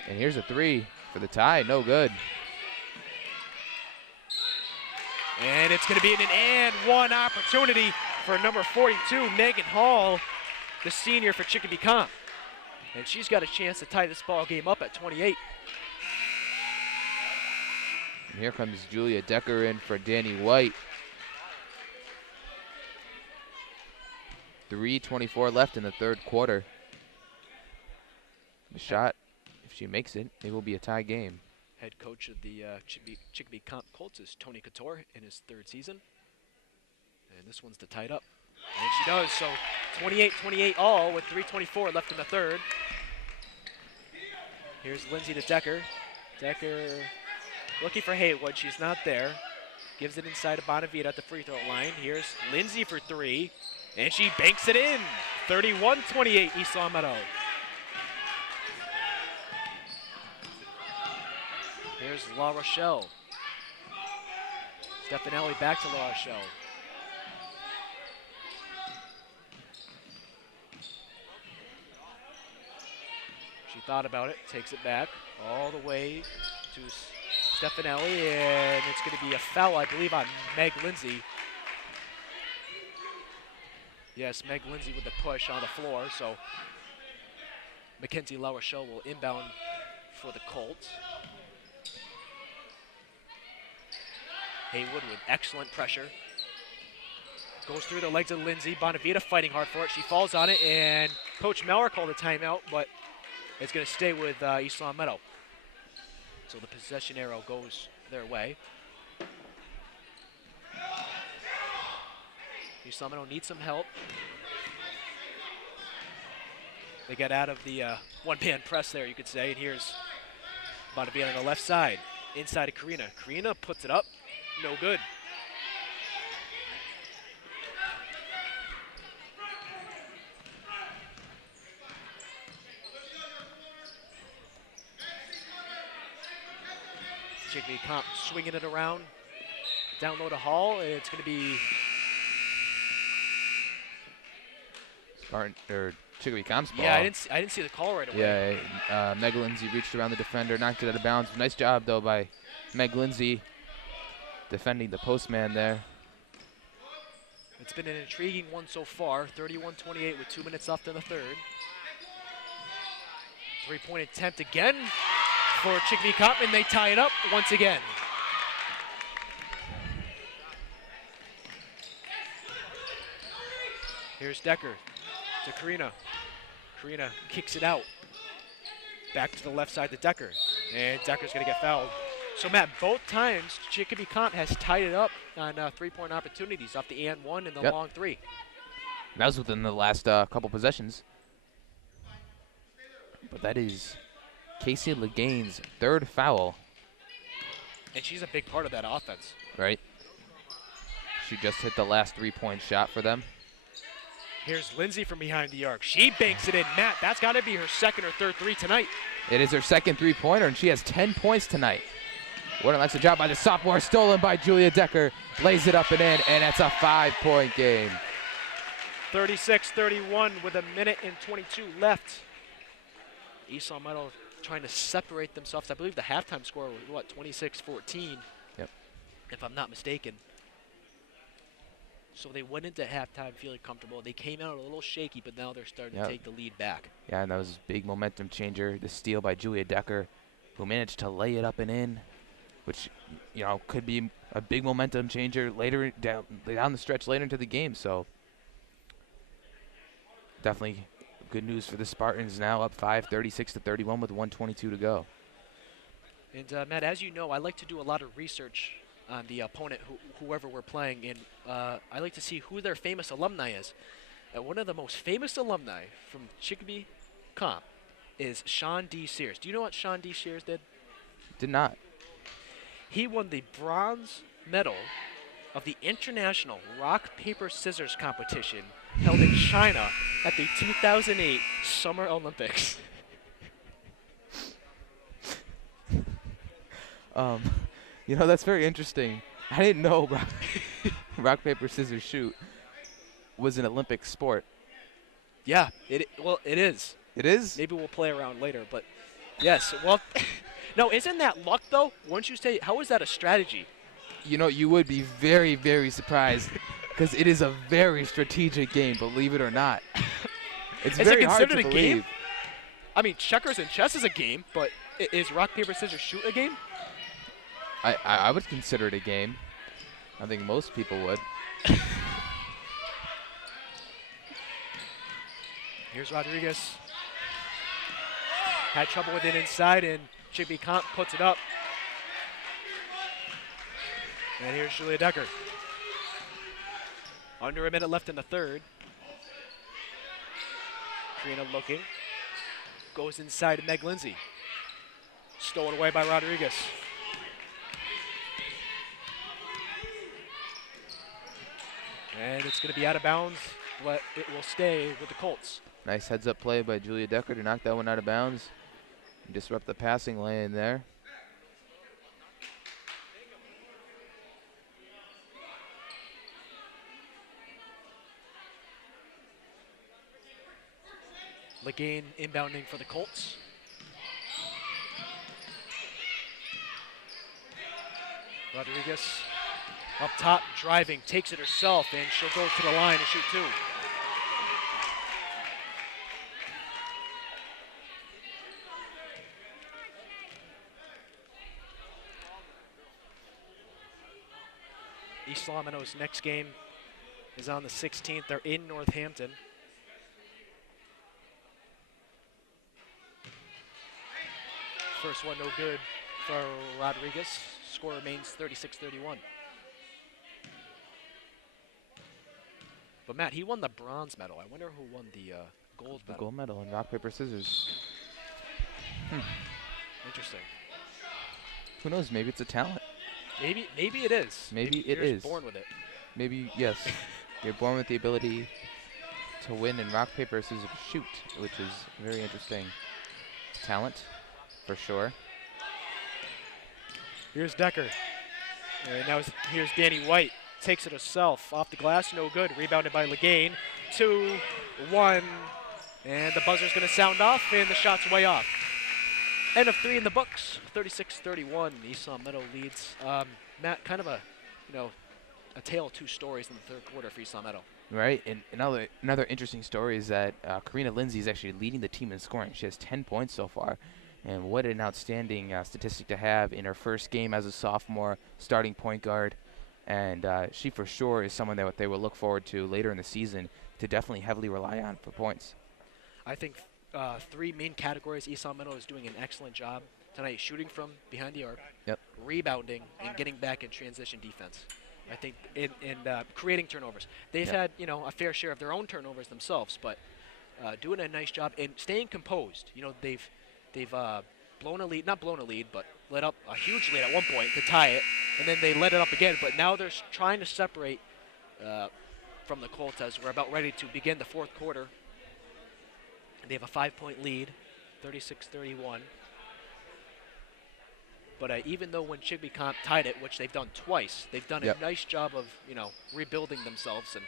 And here's a 3 for the tie, no good. And it's going to be an and one opportunity for number 42, Megan Hall, the senior for Chicopee Comp. And she's got a chance to tie this ball game up at 28. And here comes Julia Decker in for Danny White. 3:24 left in the third quarter. The shot, if she makes it, it will be a tie game. Head coach of the Chicopee Comp Colts is Tony Couture in his 3rd season. And this one's to tie it up. And she does, so 28-28 all with 3:24 left in the third. Here's Lindsay to Decker. Decker looking for Haywood, she's not there. Gives it inside to Bonavita at the free throw line. Here's Lindsay for 3, and she banks it in. 31-28 East Long Meadow. Here's La Rochelle. Stefanelli back to La Rochelle. thought about it, takes it back all the way to Stefanelli, and it's going to be a foul, I believe, on Meg Lindsay. Yes, Meg Lindsay with the push on the floor, so Mackenzie LaRochelle will inbound for the Colts. Haywood with excellent pressure. Goes through the legs of Lindsay. Bonavita fighting hard for it. She falls on it, and Coach Maurer called a timeout, but it's going to stay with East Longmeadow. So the possession arrow goes their way. East Longmeadow needs some help. They get out of the one-man press there, you could say, and here's Bonavita on the left side, inside of Karina. Karina puts it up, no good. Chicopee Comp swinging it around, down low to Hall, and it's going to be Spartan or Chicopee Comp's ball. Yeah, I didn't see the call right away. Yeah, Meg Lindsay reached around the defender, knocked it out of bounds. Nice job though by Meg Lindsay defending the postman there. It's been an intriguing one so far. 31-28 with 2 minutes left in the third. Three-point attempt again for Chicopee Comp, and they tie it up once again. Here's Decker to Karina. Karina kicks it out. Back to the left side to Decker. And Decker's going to get fouled. So, Matt, both times Chicopee Comp has tied it up on three-point opportunities off the and one and the long three. That was within the last couple possessions. But that is Casey Legaine's third foul. And she's a big part of that offense. Right. She just hit the last three-point shot for them. Here's Lindsay from behind the arc. She banks it in. Matt, that's got to be her second or third three tonight. It is her second three-pointer, and she has 10 points tonight. What an excellent job by the sophomore, stolen by Julia Decker. Lays it up and in, and it's a 5-point game. 36-31 with a minute and 22 left. East Longmeadow trying to separate themselves. I believe the halftime score was, what, 26-14? Yep. If I'm not mistaken. So they went into halftime feeling comfortable. They came out a little shaky, but now they're starting to take the lead back. Yeah, and that was a big momentum changer. The steal by Julia Decker, who managed to lay it up and in, which, you know, could be a big momentum changer later down the stretch later into the game. So definitely good news for the Spartans, now up 5, 36-31 with 1:22 to go. And Matt, as you know, I like to do a lot of research on the opponent, whoever we're playing, and I like to see who their famous alumni is. And one of the most famous alumni from Chicopee Comp is Sean D. Sears. Do you know what Sean D. Sears did? Did not. He won the bronze medal of the International Rock, Paper, Scissors competition held in China at the 2008 Summer Olympics. You know, that's very interesting. I didn't know rock, paper, scissors, shoot was an Olympic sport. Yeah, well, it is. It is? Maybe we'll play around later, but yes. Well, no, isn't that luck, though? Wouldn't you say, how is that a strategy? You know, you would be very, very surprised because it is a very strategic game, believe it or not. It's is very it hard considered to a believe. game? I mean, checkers and chess is a game, but is rock, paper, scissors, shoot a game? I would consider it a game. I think most people would. Here's Rodriguez. Had trouble with it inside, and Chicopee Comp puts it up. And here's Julia Decker. Under a minute left in the third. Karina looking. Goes inside to Meg Lindsay. Stolen away by Rodriguez. And it's going to be out of bounds, but it will stay with the Colts. Nice heads-up play by Julia Decker to knock that one out of bounds. Disrupt the passing lane there. Legaine inbounding for the Colts. Rodriguez up top, driving, takes it herself, and she'll go to the line and shoot 2. East Long Meadow's next game is on the 16th. They're in Northampton. First one no good for Rodriguez. Score remains 36-31. But Matt, he won the bronze medal. I wonder who won the gold medal. The gold medal in rock, paper, scissors. Interesting. Who knows? Maybe it's a talent. Maybe it is. Maybe it you're is. Just born with it. Maybe, yes. You're born with the ability to win in rock, paper, scissors, shoot, which is very interesting. Talent, for sure. Here's Decker. And now here's Danny White. Takes it herself. Off the glass, no good. Rebounded by Legane. 2-1. And the buzzer's going to sound off, and the shot's way off. End of 3 in the books. 36-31. East Long Meadow leads. Matt, kind of a tale of 2 stories in the third quarter for East Long Meadow. Right, and another interesting story is that Karina Lindsay is actually leading the team in scoring. She has 10 points so far, and what an outstanding statistic to have in her first game as a sophomore starting point guard. And she for sure is someone that they will look forward to later in the season to definitely heavily rely on for points. I think 3 main categories. East Long Meadow is doing an excellent job tonight, shooting from behind the arc, rebounding, and getting back in transition defense. I think in creating turnovers. They've had a fair share of their own turnovers themselves, but doing a nice job and staying composed. They've blown a lead, not blown a lead, but let up a huge lead at one point to tie it, and then they let it up again. But now they're trying to separate from the Colts as we're about ready to begin the fourth quarter. They have a 5-point lead, 36-31. But even though when Chicopee tied it, which they've done twice, they've done a nice job of rebuilding themselves and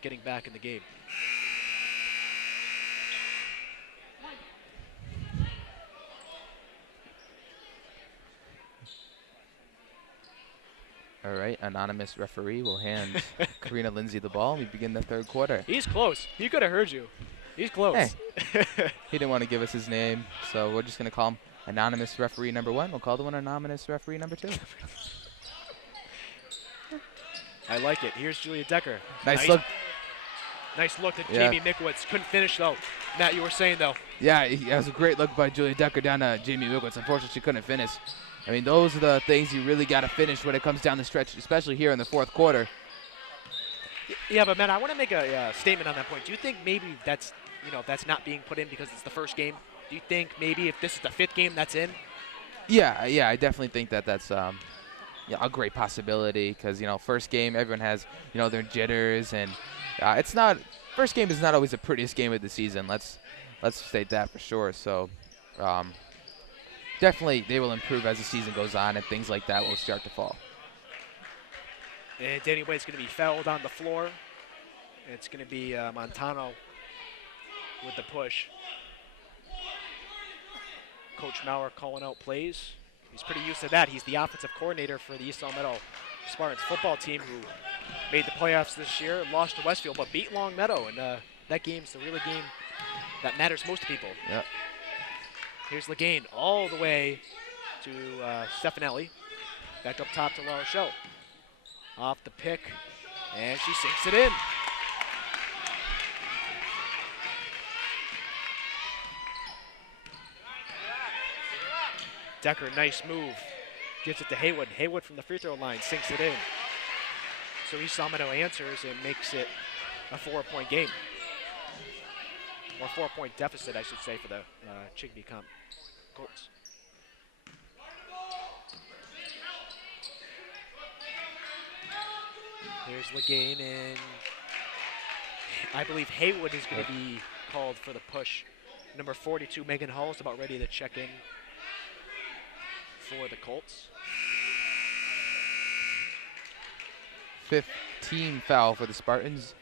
getting back in the game. All right, anonymous referee will hand Karina Lindsay the ball. We begin the third quarter. He's close. He could have heard you. He's close. Hey. He didn't want to give us his name, so we're just going to call him anonymous referee number 1. We'll call the one anonymous referee number 2. I like it. Here's Julia Decker. Nice look. Nice look at Jamie Mickowitz. Couldn't finish, though. Matt, you were saying, though. Yeah, that was a great look by Julia Decker down to Jamie Mickowitz. Unfortunately, she couldn't finish. I mean, those are the things you really got to finish when it comes down the stretch, especially here in the fourth quarter. Yeah, but, Matt, I want to make a statement on that point. Do you think maybe that's not being put in because it's the first game? Do you think maybe if this is the 5th game, that's in? Yeah, I definitely think that's a great possibility because, first game, everyone has, their jitters, and first game is not always the prettiest game of the season. Let's state that for sure. So, definitely they will improve as the season goes on and things like that will start to fall. And Danny White's going to be fouled on the floor. It's going to be Montano with the push. Coach Maurer calling out plays. He's pretty used to that. He's the offensive coordinator for the East Long Meadow Spartans football team who made the playoffs this year, lost to Westfield, but beat Long Meadow. And that game's the real game that matters most to people. Yep. Here's Legane all the way to Stefanelli. Back up top to La Rochelle. Off the pick, and she sinks it in. Decker, nice move. Gives it to Haywood. Haywood from the free throw line sinks it in. So East Long Meadow answers and makes it a 4-point game. Or 4-point deficit, I should say, for the Chicopee Colts. Here's Legane, and I believe Haywood is going to be called for the push. Number 42, Megan Hall, is about ready to check in for the Colts. 5th team foul for the Spartans.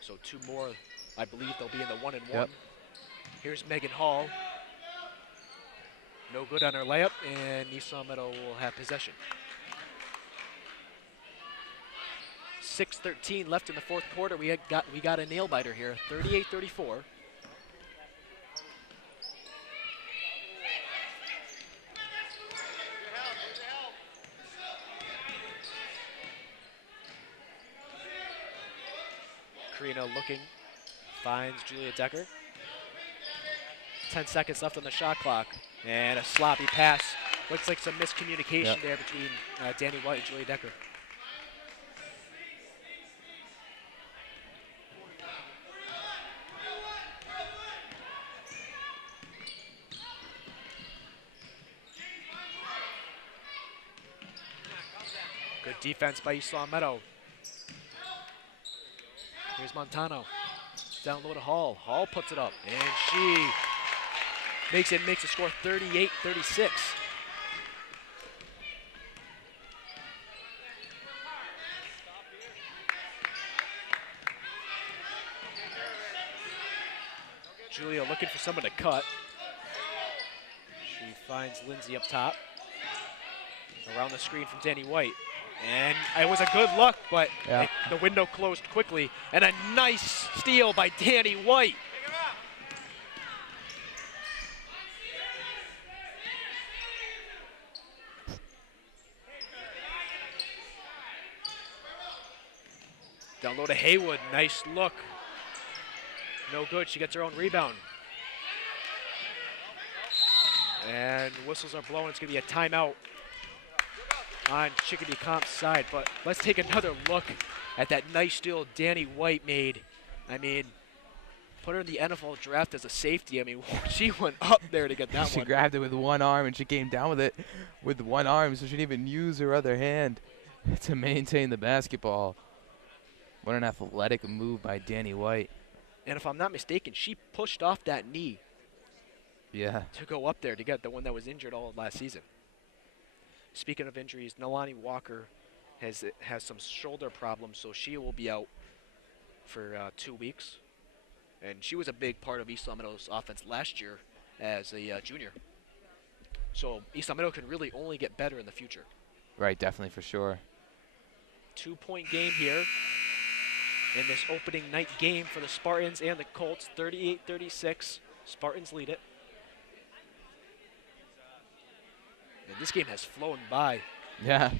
So 2 more. I believe they'll be in the 1-and-1. Yep. Here's Megan Hall. No good on her layup, and East Long Meadow will have possession. 6:13 left in the fourth quarter. We got a nail biter here, 38-34. Karina looking, finds Julia Decker. 10 seconds left on the shot clock, and a sloppy pass. Looks like some miscommunication there between Danny White and Julia Decker. Good defense by East Long Meadow. Here's Montano. Down low to Hall. Hall puts it up, and she makes the score 38-36. Julia looking for someone to cut. She finds Lindsay up top. Around the screen from Danny White. And it was a good look, but the window closed quickly. And a nice steal by Danny White. Down low to Haywood, nice look. No good, she gets her own rebound. And whistles are blowing, it's gonna be a timeout on Chicopee Comp's side. But let's take another look at that nice steal Danny White made. I mean, put her in the NFL draft as a safety. I mean, she went up there to get that one. She grabbed it with one arm, and she came down with it with one arm, so she didn't even use her other hand to maintain the basketball. What an athletic move by Danny White. And if I'm not mistaken, she pushed off that knee to go up there to get the one that was injured all of last season. Speaking of injuries, Nalani Walker has some shoulder problems, so she will be out for 2 weeks. And she was a big part of East Long Meadow's offense last year as a junior. So East Long Meadow can really only get better in the future. Right, definitely, for sure. 2-point game here in this opening night game for the Spartans and the Colts. 38-36. Spartans lead it. And this game has flown by. Yeah.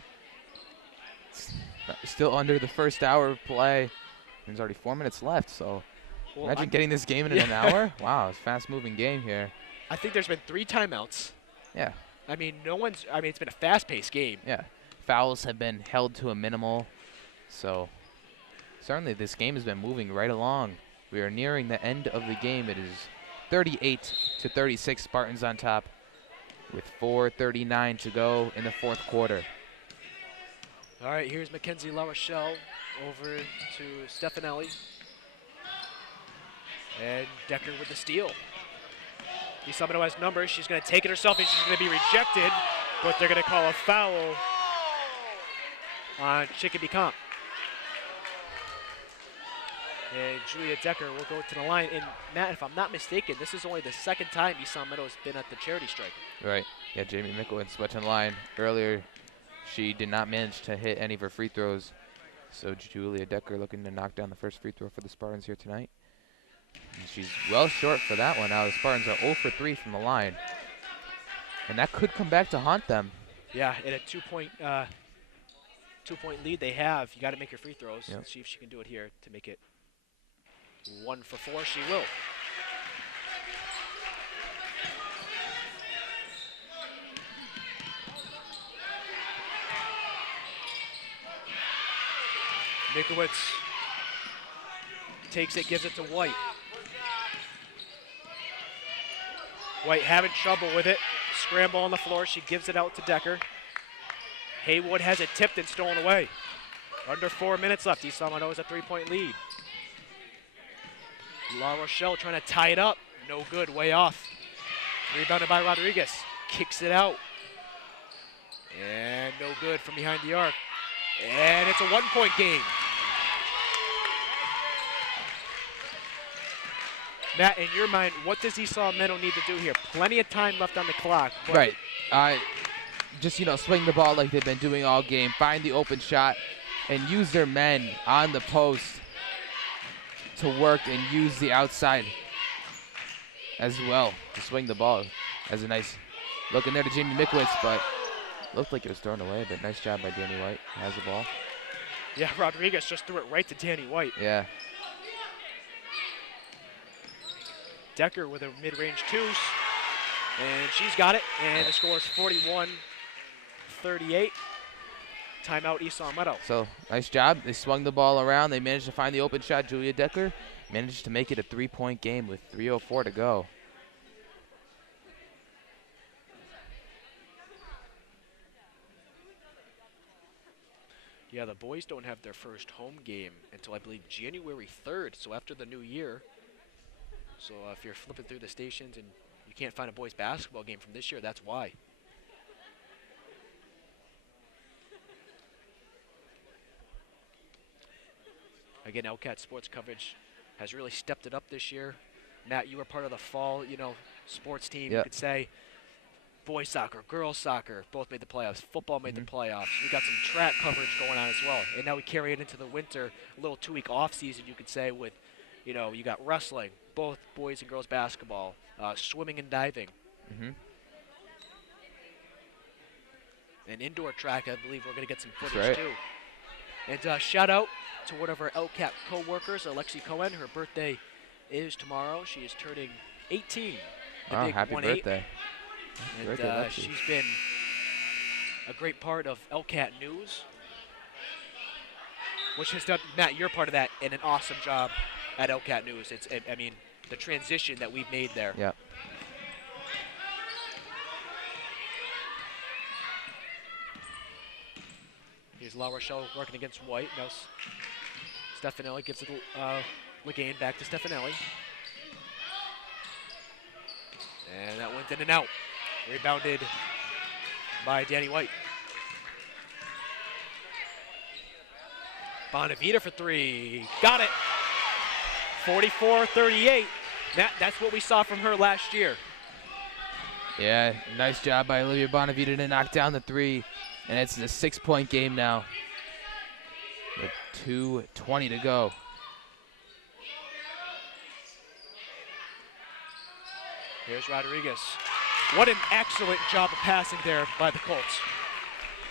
Still under the first hour of play. There's already 4 minutes left, so imagine getting this game in an hour. Wow, it's a fast-moving game here. I think there's been 3 timeouts. Yeah. I mean, it's been a fast-paced game. Yeah. Fouls have been held to a minimal, so certainly this game has been moving right along. We are nearing the end of the game. It is 38-36, Spartans on top with 4:39 to go in the fourth quarter. All right, here's Mackenzie La Rochelle over to Stefanelli. And Decker with the steal. East Long Meadow has numbers. She's going to take it herself, and she's going to be rejected, but they're going to call a foul on Chicopee Comp. And Julia Decker will go to the line. And Matt, if I'm not mistaken, this is only the second time East Long Meadow has been at the charity stripe. Right. Yeah, Jamie Mikowitz went to the line earlier. She did not manage to hit any of her free throws. So Julia Decker looking to knock down the first free throw for the Spartans here tonight. And she's well short for that one. Now the Spartans are 0 for 3 from the line. And that could come back to haunt them. Yeah, in a two-point lead they have, you got to make your free throws. Yep. Let's see if she can do it here to make it 1 for 4. She will. Mikowitz takes it, gives it to White. White having trouble with it. Scramble on the floor. She gives it out to Decker. Haywood has it tipped and stolen away. Under 4 minutes left. East Long Meadow has a 3-point lead. La Rochelle trying to tie it up. No good, way off. Rebounded by Rodriguez. Kicks it out. And no good from behind the arc. And it's a 1-point game. Matt, in your mind, what does East Long Meadow need to do here? Plenty of time left on the clock. Right. Just, swing the ball like they've been doing all game, find the open shot, and use their men on the post to work and use the outside as well to swing the ball. As a nice look in there to Jamie Mikowitz, but looked like it was thrown away, but nice job by Danny White. Has the ball. Yeah, Rodriguez just threw it right to Danny White. Yeah. Decker with a mid-range twos, and she's got it, and the score is 41-38. Timeout, East Long Meadow. So, nice job. They swung the ball around. They managed to find the open shot. Julia Decker managed to make it a 3-point game with 3:04 to go. Yeah, the boys don't have their first home game until, I believe, January 3rd, so after the new year. So if you're flipping through the stations and you can't find a boys basketball game from this year, that's why. Again, LCAT sports coverage has really stepped it up this year. Matt, you were part of the fall, sports team, you could say. Boys soccer, girls soccer, both made the playoffs. Football made the playoffs. We got some track coverage going on as well. And now we carry it into the winter, a little 2-week off season, you could say, with, you got wrestling, both boys and girls basketball, swimming and diving. And indoor track, I believe we're going to get some footage too. And shout out to one of our LCAT co-workers, Alexi Cohen. Her birthday is tomorrow. She is turning 18. Oh, happy birthday. And she's been a great part of LCAT News, which has done, Matt, you're part of that, and an awesome job at LCAT News. I mean, the transition that we've made there. Yeah. Here's La Rochelle working against White. Now Stefanelli gives it Legain back to Stefanelli. And that went in and out. Rebounded by Danny White. Bonavita for three. Got it. 44-38. That's what we saw from her last year. Yeah, nice job by Olivia Bonavita to knock down the three. And it's a 6-point game now with 2:20 to go. Here's Rodriguez. What an excellent job of passing there by the Colts.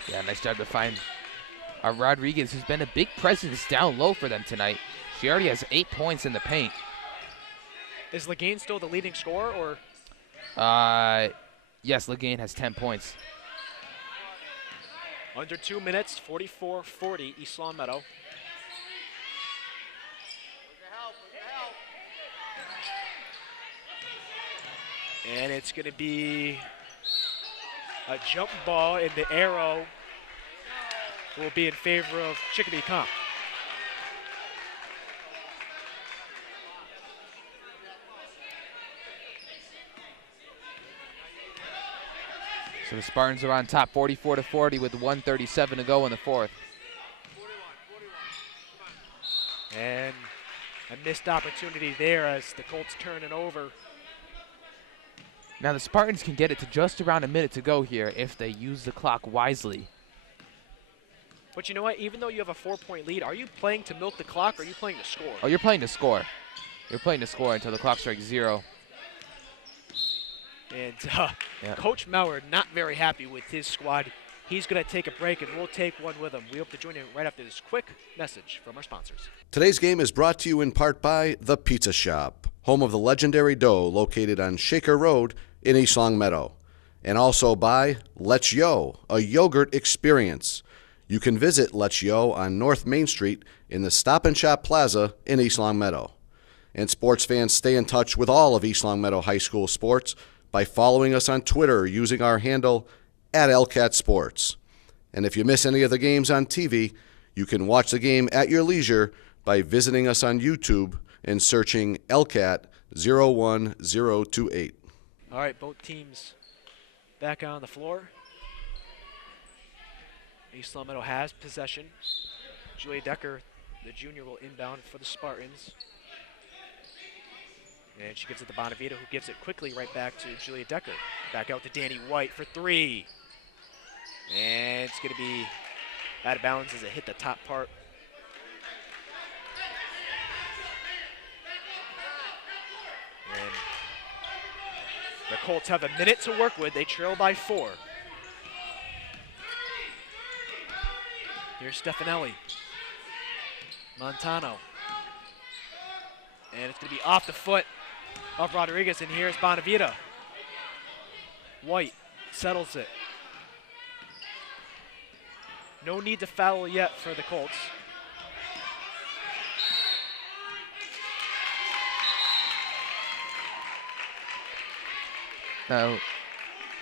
Yeah, nice job to find Rodriguez, who's been a big presence down low for them tonight. She already has 8 points in the paint. Is Legain still the leading scorer, or? Yes, Legain has 10 points. Under 2 minutes, 44-40, East Long Meadow. And it's going to be a jump ball, and the arrow will be in favor of Chicopee Comp. So the Spartans are on top 44-40 with 1:37 to go in the fourth. And a missed opportunity there as the Colts turn it over. Now the Spartans can get it to just around a minute to go here if they use the clock wisely. But you know what? Even though you have a 4-point lead, are you playing to milk the clock, or are you playing to score? Oh, you're playing to score. You're playing to score until the clock strikes 0. And Coach Maurer not very happy with his squad. He's going to take a break, and we'll take one with him. We hope to join you right after this quick message from our sponsors. Today's game is brought to you in part by The Pizza Shop, home of the legendary dough, located on Shaker Road in East Longmeadow. And also by Let's Yo, a yogurt experience. You can visit Let's Yo on North Main Street in the Stop and Shop Plaza in East Longmeadow. And sports fans, stay in touch with all of East Longmeadow High School sports by following us on Twitter using our handle @LCAT Sports. And if you miss any of the games on TV, you can watch the game at your leisure by visiting us on YouTube and searching LCAT 01028. All right, both teams back on the floor. East Longmeadow has possession. Julia Decker, the junior, will inbound for the Spartans. And she gives it to Bonavita, who gives it quickly right back to Julia Decker. Back out to Danny White for 3. And it's going to be out of bounds as it hit the top part. And the Colts have a minute to work with. They trail by 4. Here's Stefanelli. Montano. And it's going to be off the foot of Rodriguez, and here's Bonavita. White settles it. No need to foul yet for the Colts. Now,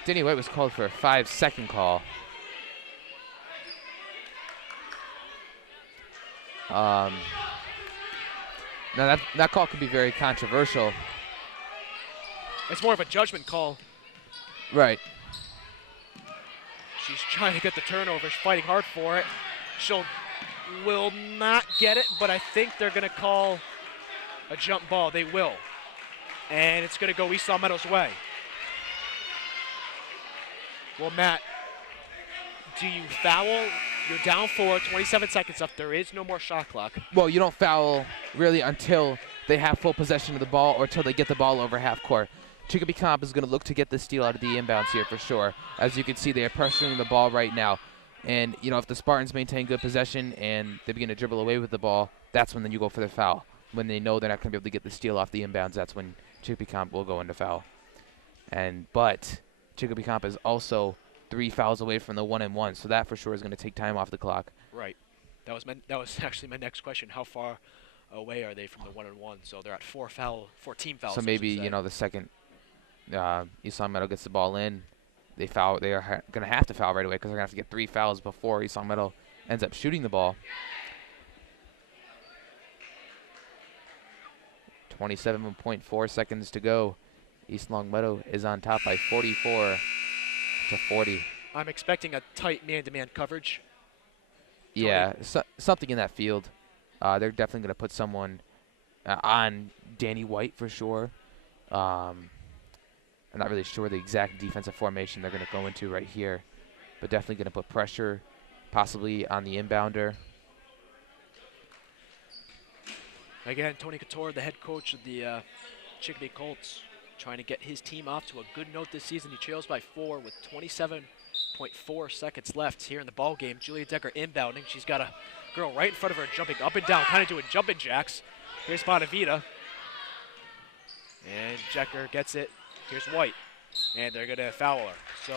Danny White was called for a 5-second call. Now that call could be very controversial. It's more of a judgment call. Right. She's trying to get the turnover. She's fighting hard for it. Will not get it, but I think they're going to call a jump ball. They will. And it's going to go East Longmeadow's way. Well, Matt, do you foul? You're down 4, 27 seconds left. There is no more shot clock. Well, you don't foul really until they have full possession of the ball or until they get the ball over half court. Chicopee Comp is going to look to get the steal out of the inbounds here for sure. As you can see, they are pressuring the ball right now. And, you know, if the Spartans maintain good possession and they begin to dribble away with the ball, that's when then you go for the foul. When they know they're not going to be able to get the steal off the inbounds, that's when Chicopee Comp will go into foul. But Chicopee Comp is also 3 fouls away from the 1-and-1, so that for sure is going to take time off the clock. Right. That was actually my next question. How far away are they from the 1-and-1? So they're at 14 fouls. So maybe, you know, the second East Longmeadow gets the ball in, they foul. They are going to have to foul right away because they're going to have to get 3 fouls before East Longmeadow ends up shooting the ball. 27.4 seconds to go. East Longmeadow is on top by 44 to 40. I'm expecting a tight man-to-man coverage. Yeah, something in that field. They're definitely going to put someone on Danny White for sure. I'm not really sure the exact defensive formation they're going to go into right here, but definitely going to put pressure possibly on the inbounder. Again, Tony Couture, the head coach of the Chicopee Colts, trying to get his team off to a good note this season. He trails by 4 with 27.4 seconds left here in the ball game. Julia Decker inbounding. She's got a girl right in front of her jumping up and down, kind of doing jumping jacks. Here's Bonavita. And Decker gets it. Here's White. And they're going to foul her. So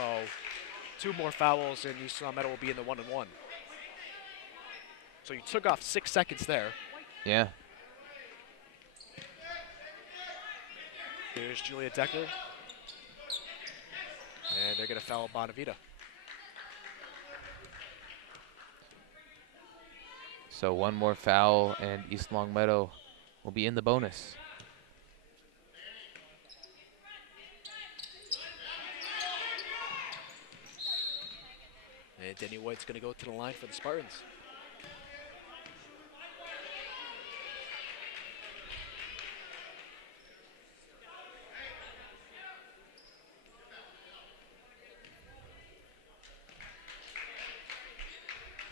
2 more fouls, and East Longmeadow will be in the 1-and-1. So you took off 6 seconds there. Yeah. Here's Julia Decker. And they're going to foul Bonavita. So 1 more foul, and East Longmeadow will be in the bonus. And Danny White's going to go to the line for the Spartans.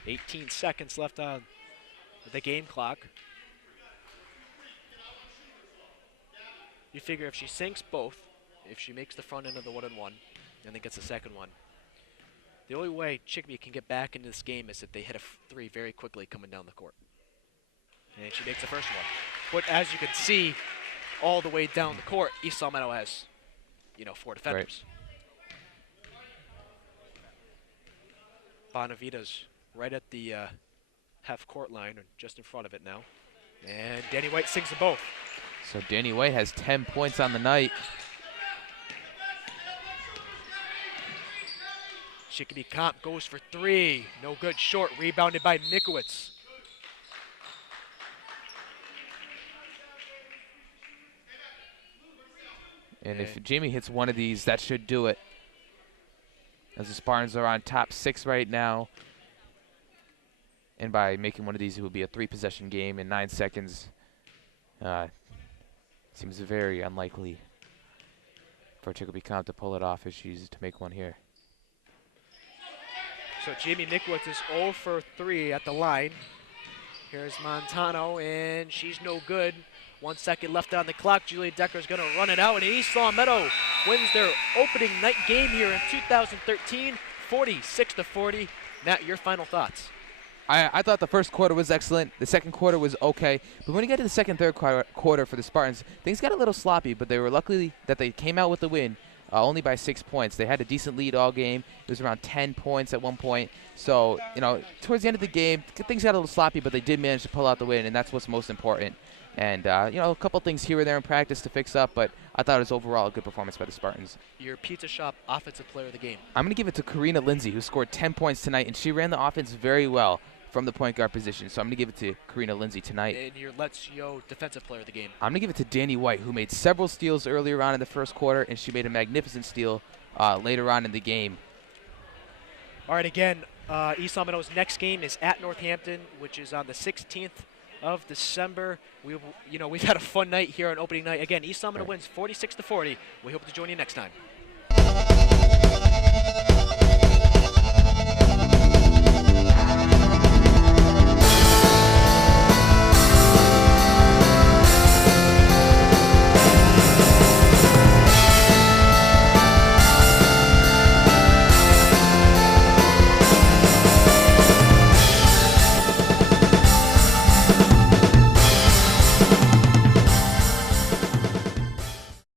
.18 seconds left on the game clock. You figure if she sinks both, if she makes the front end of the 1-and-1, and then gets the second one, the only way Chicopee can get back into this game is if they hit a 3 very quickly coming down the court. And she makes the first one. But as you can see, all the way down the court, East Longmeadow has, 4 defenders. Right. Bonavita's right at the half-court line, or just in front of it now. And Danny White sinks them both. So Danny White has 10 points on the night. Chicopee Comp goes for 3. No good. Short. Rebounded by Nikowitz. And if Jamie hits one of these, that should do it. As the Spartans are on top 6 right now. And by making one of these, it will be a 3-possession game in 9 seconds. Seems very unlikely for Chicopee Comp to pull it off if she's to make one here. So Jamie Mickowitz is 0 for 3 at the line. Here's Montano, and she's no good. 1 second left on the clock. Julia Decker is going to run it out, and East Longmeadow wins their opening night game here in 2013, 46-40. Matt, your final thoughts? I thought the first quarter was excellent. The second quarter was okay. But when you get to the second, third quarter for the Spartans, things got a little sloppy, but they were lucky that they came out with the win only by 6 points. They had a decent lead all game. It was around 10 points at one point. So, you know, towards the end of the game, things got a little sloppy, but they did manage to pull out the win, and that's what's most important. And, you know, a couple things here and there in practice to fix up, but I thought it was overall a good performance by the Spartans. Your Pizza Shop Offensive Player of the Game. I'm going to give it to Karina Lindsay, who scored 10 points tonight, and she ran the offense very well from the point guard position. So I'm going to give it to Karina Lindsay tonight. And your Let's Yo Defensive Player of the Game. I'm going to give it to Danny White, who made several steals earlier on in the first quarter, and she made a magnificent steal later on in the game. All right, again, East Longmeadow's next game is at Northampton, which is on the 16th of December. We've had a fun night here on opening night. Again, East Longmeadow wins 46-40. We hope to join you next time.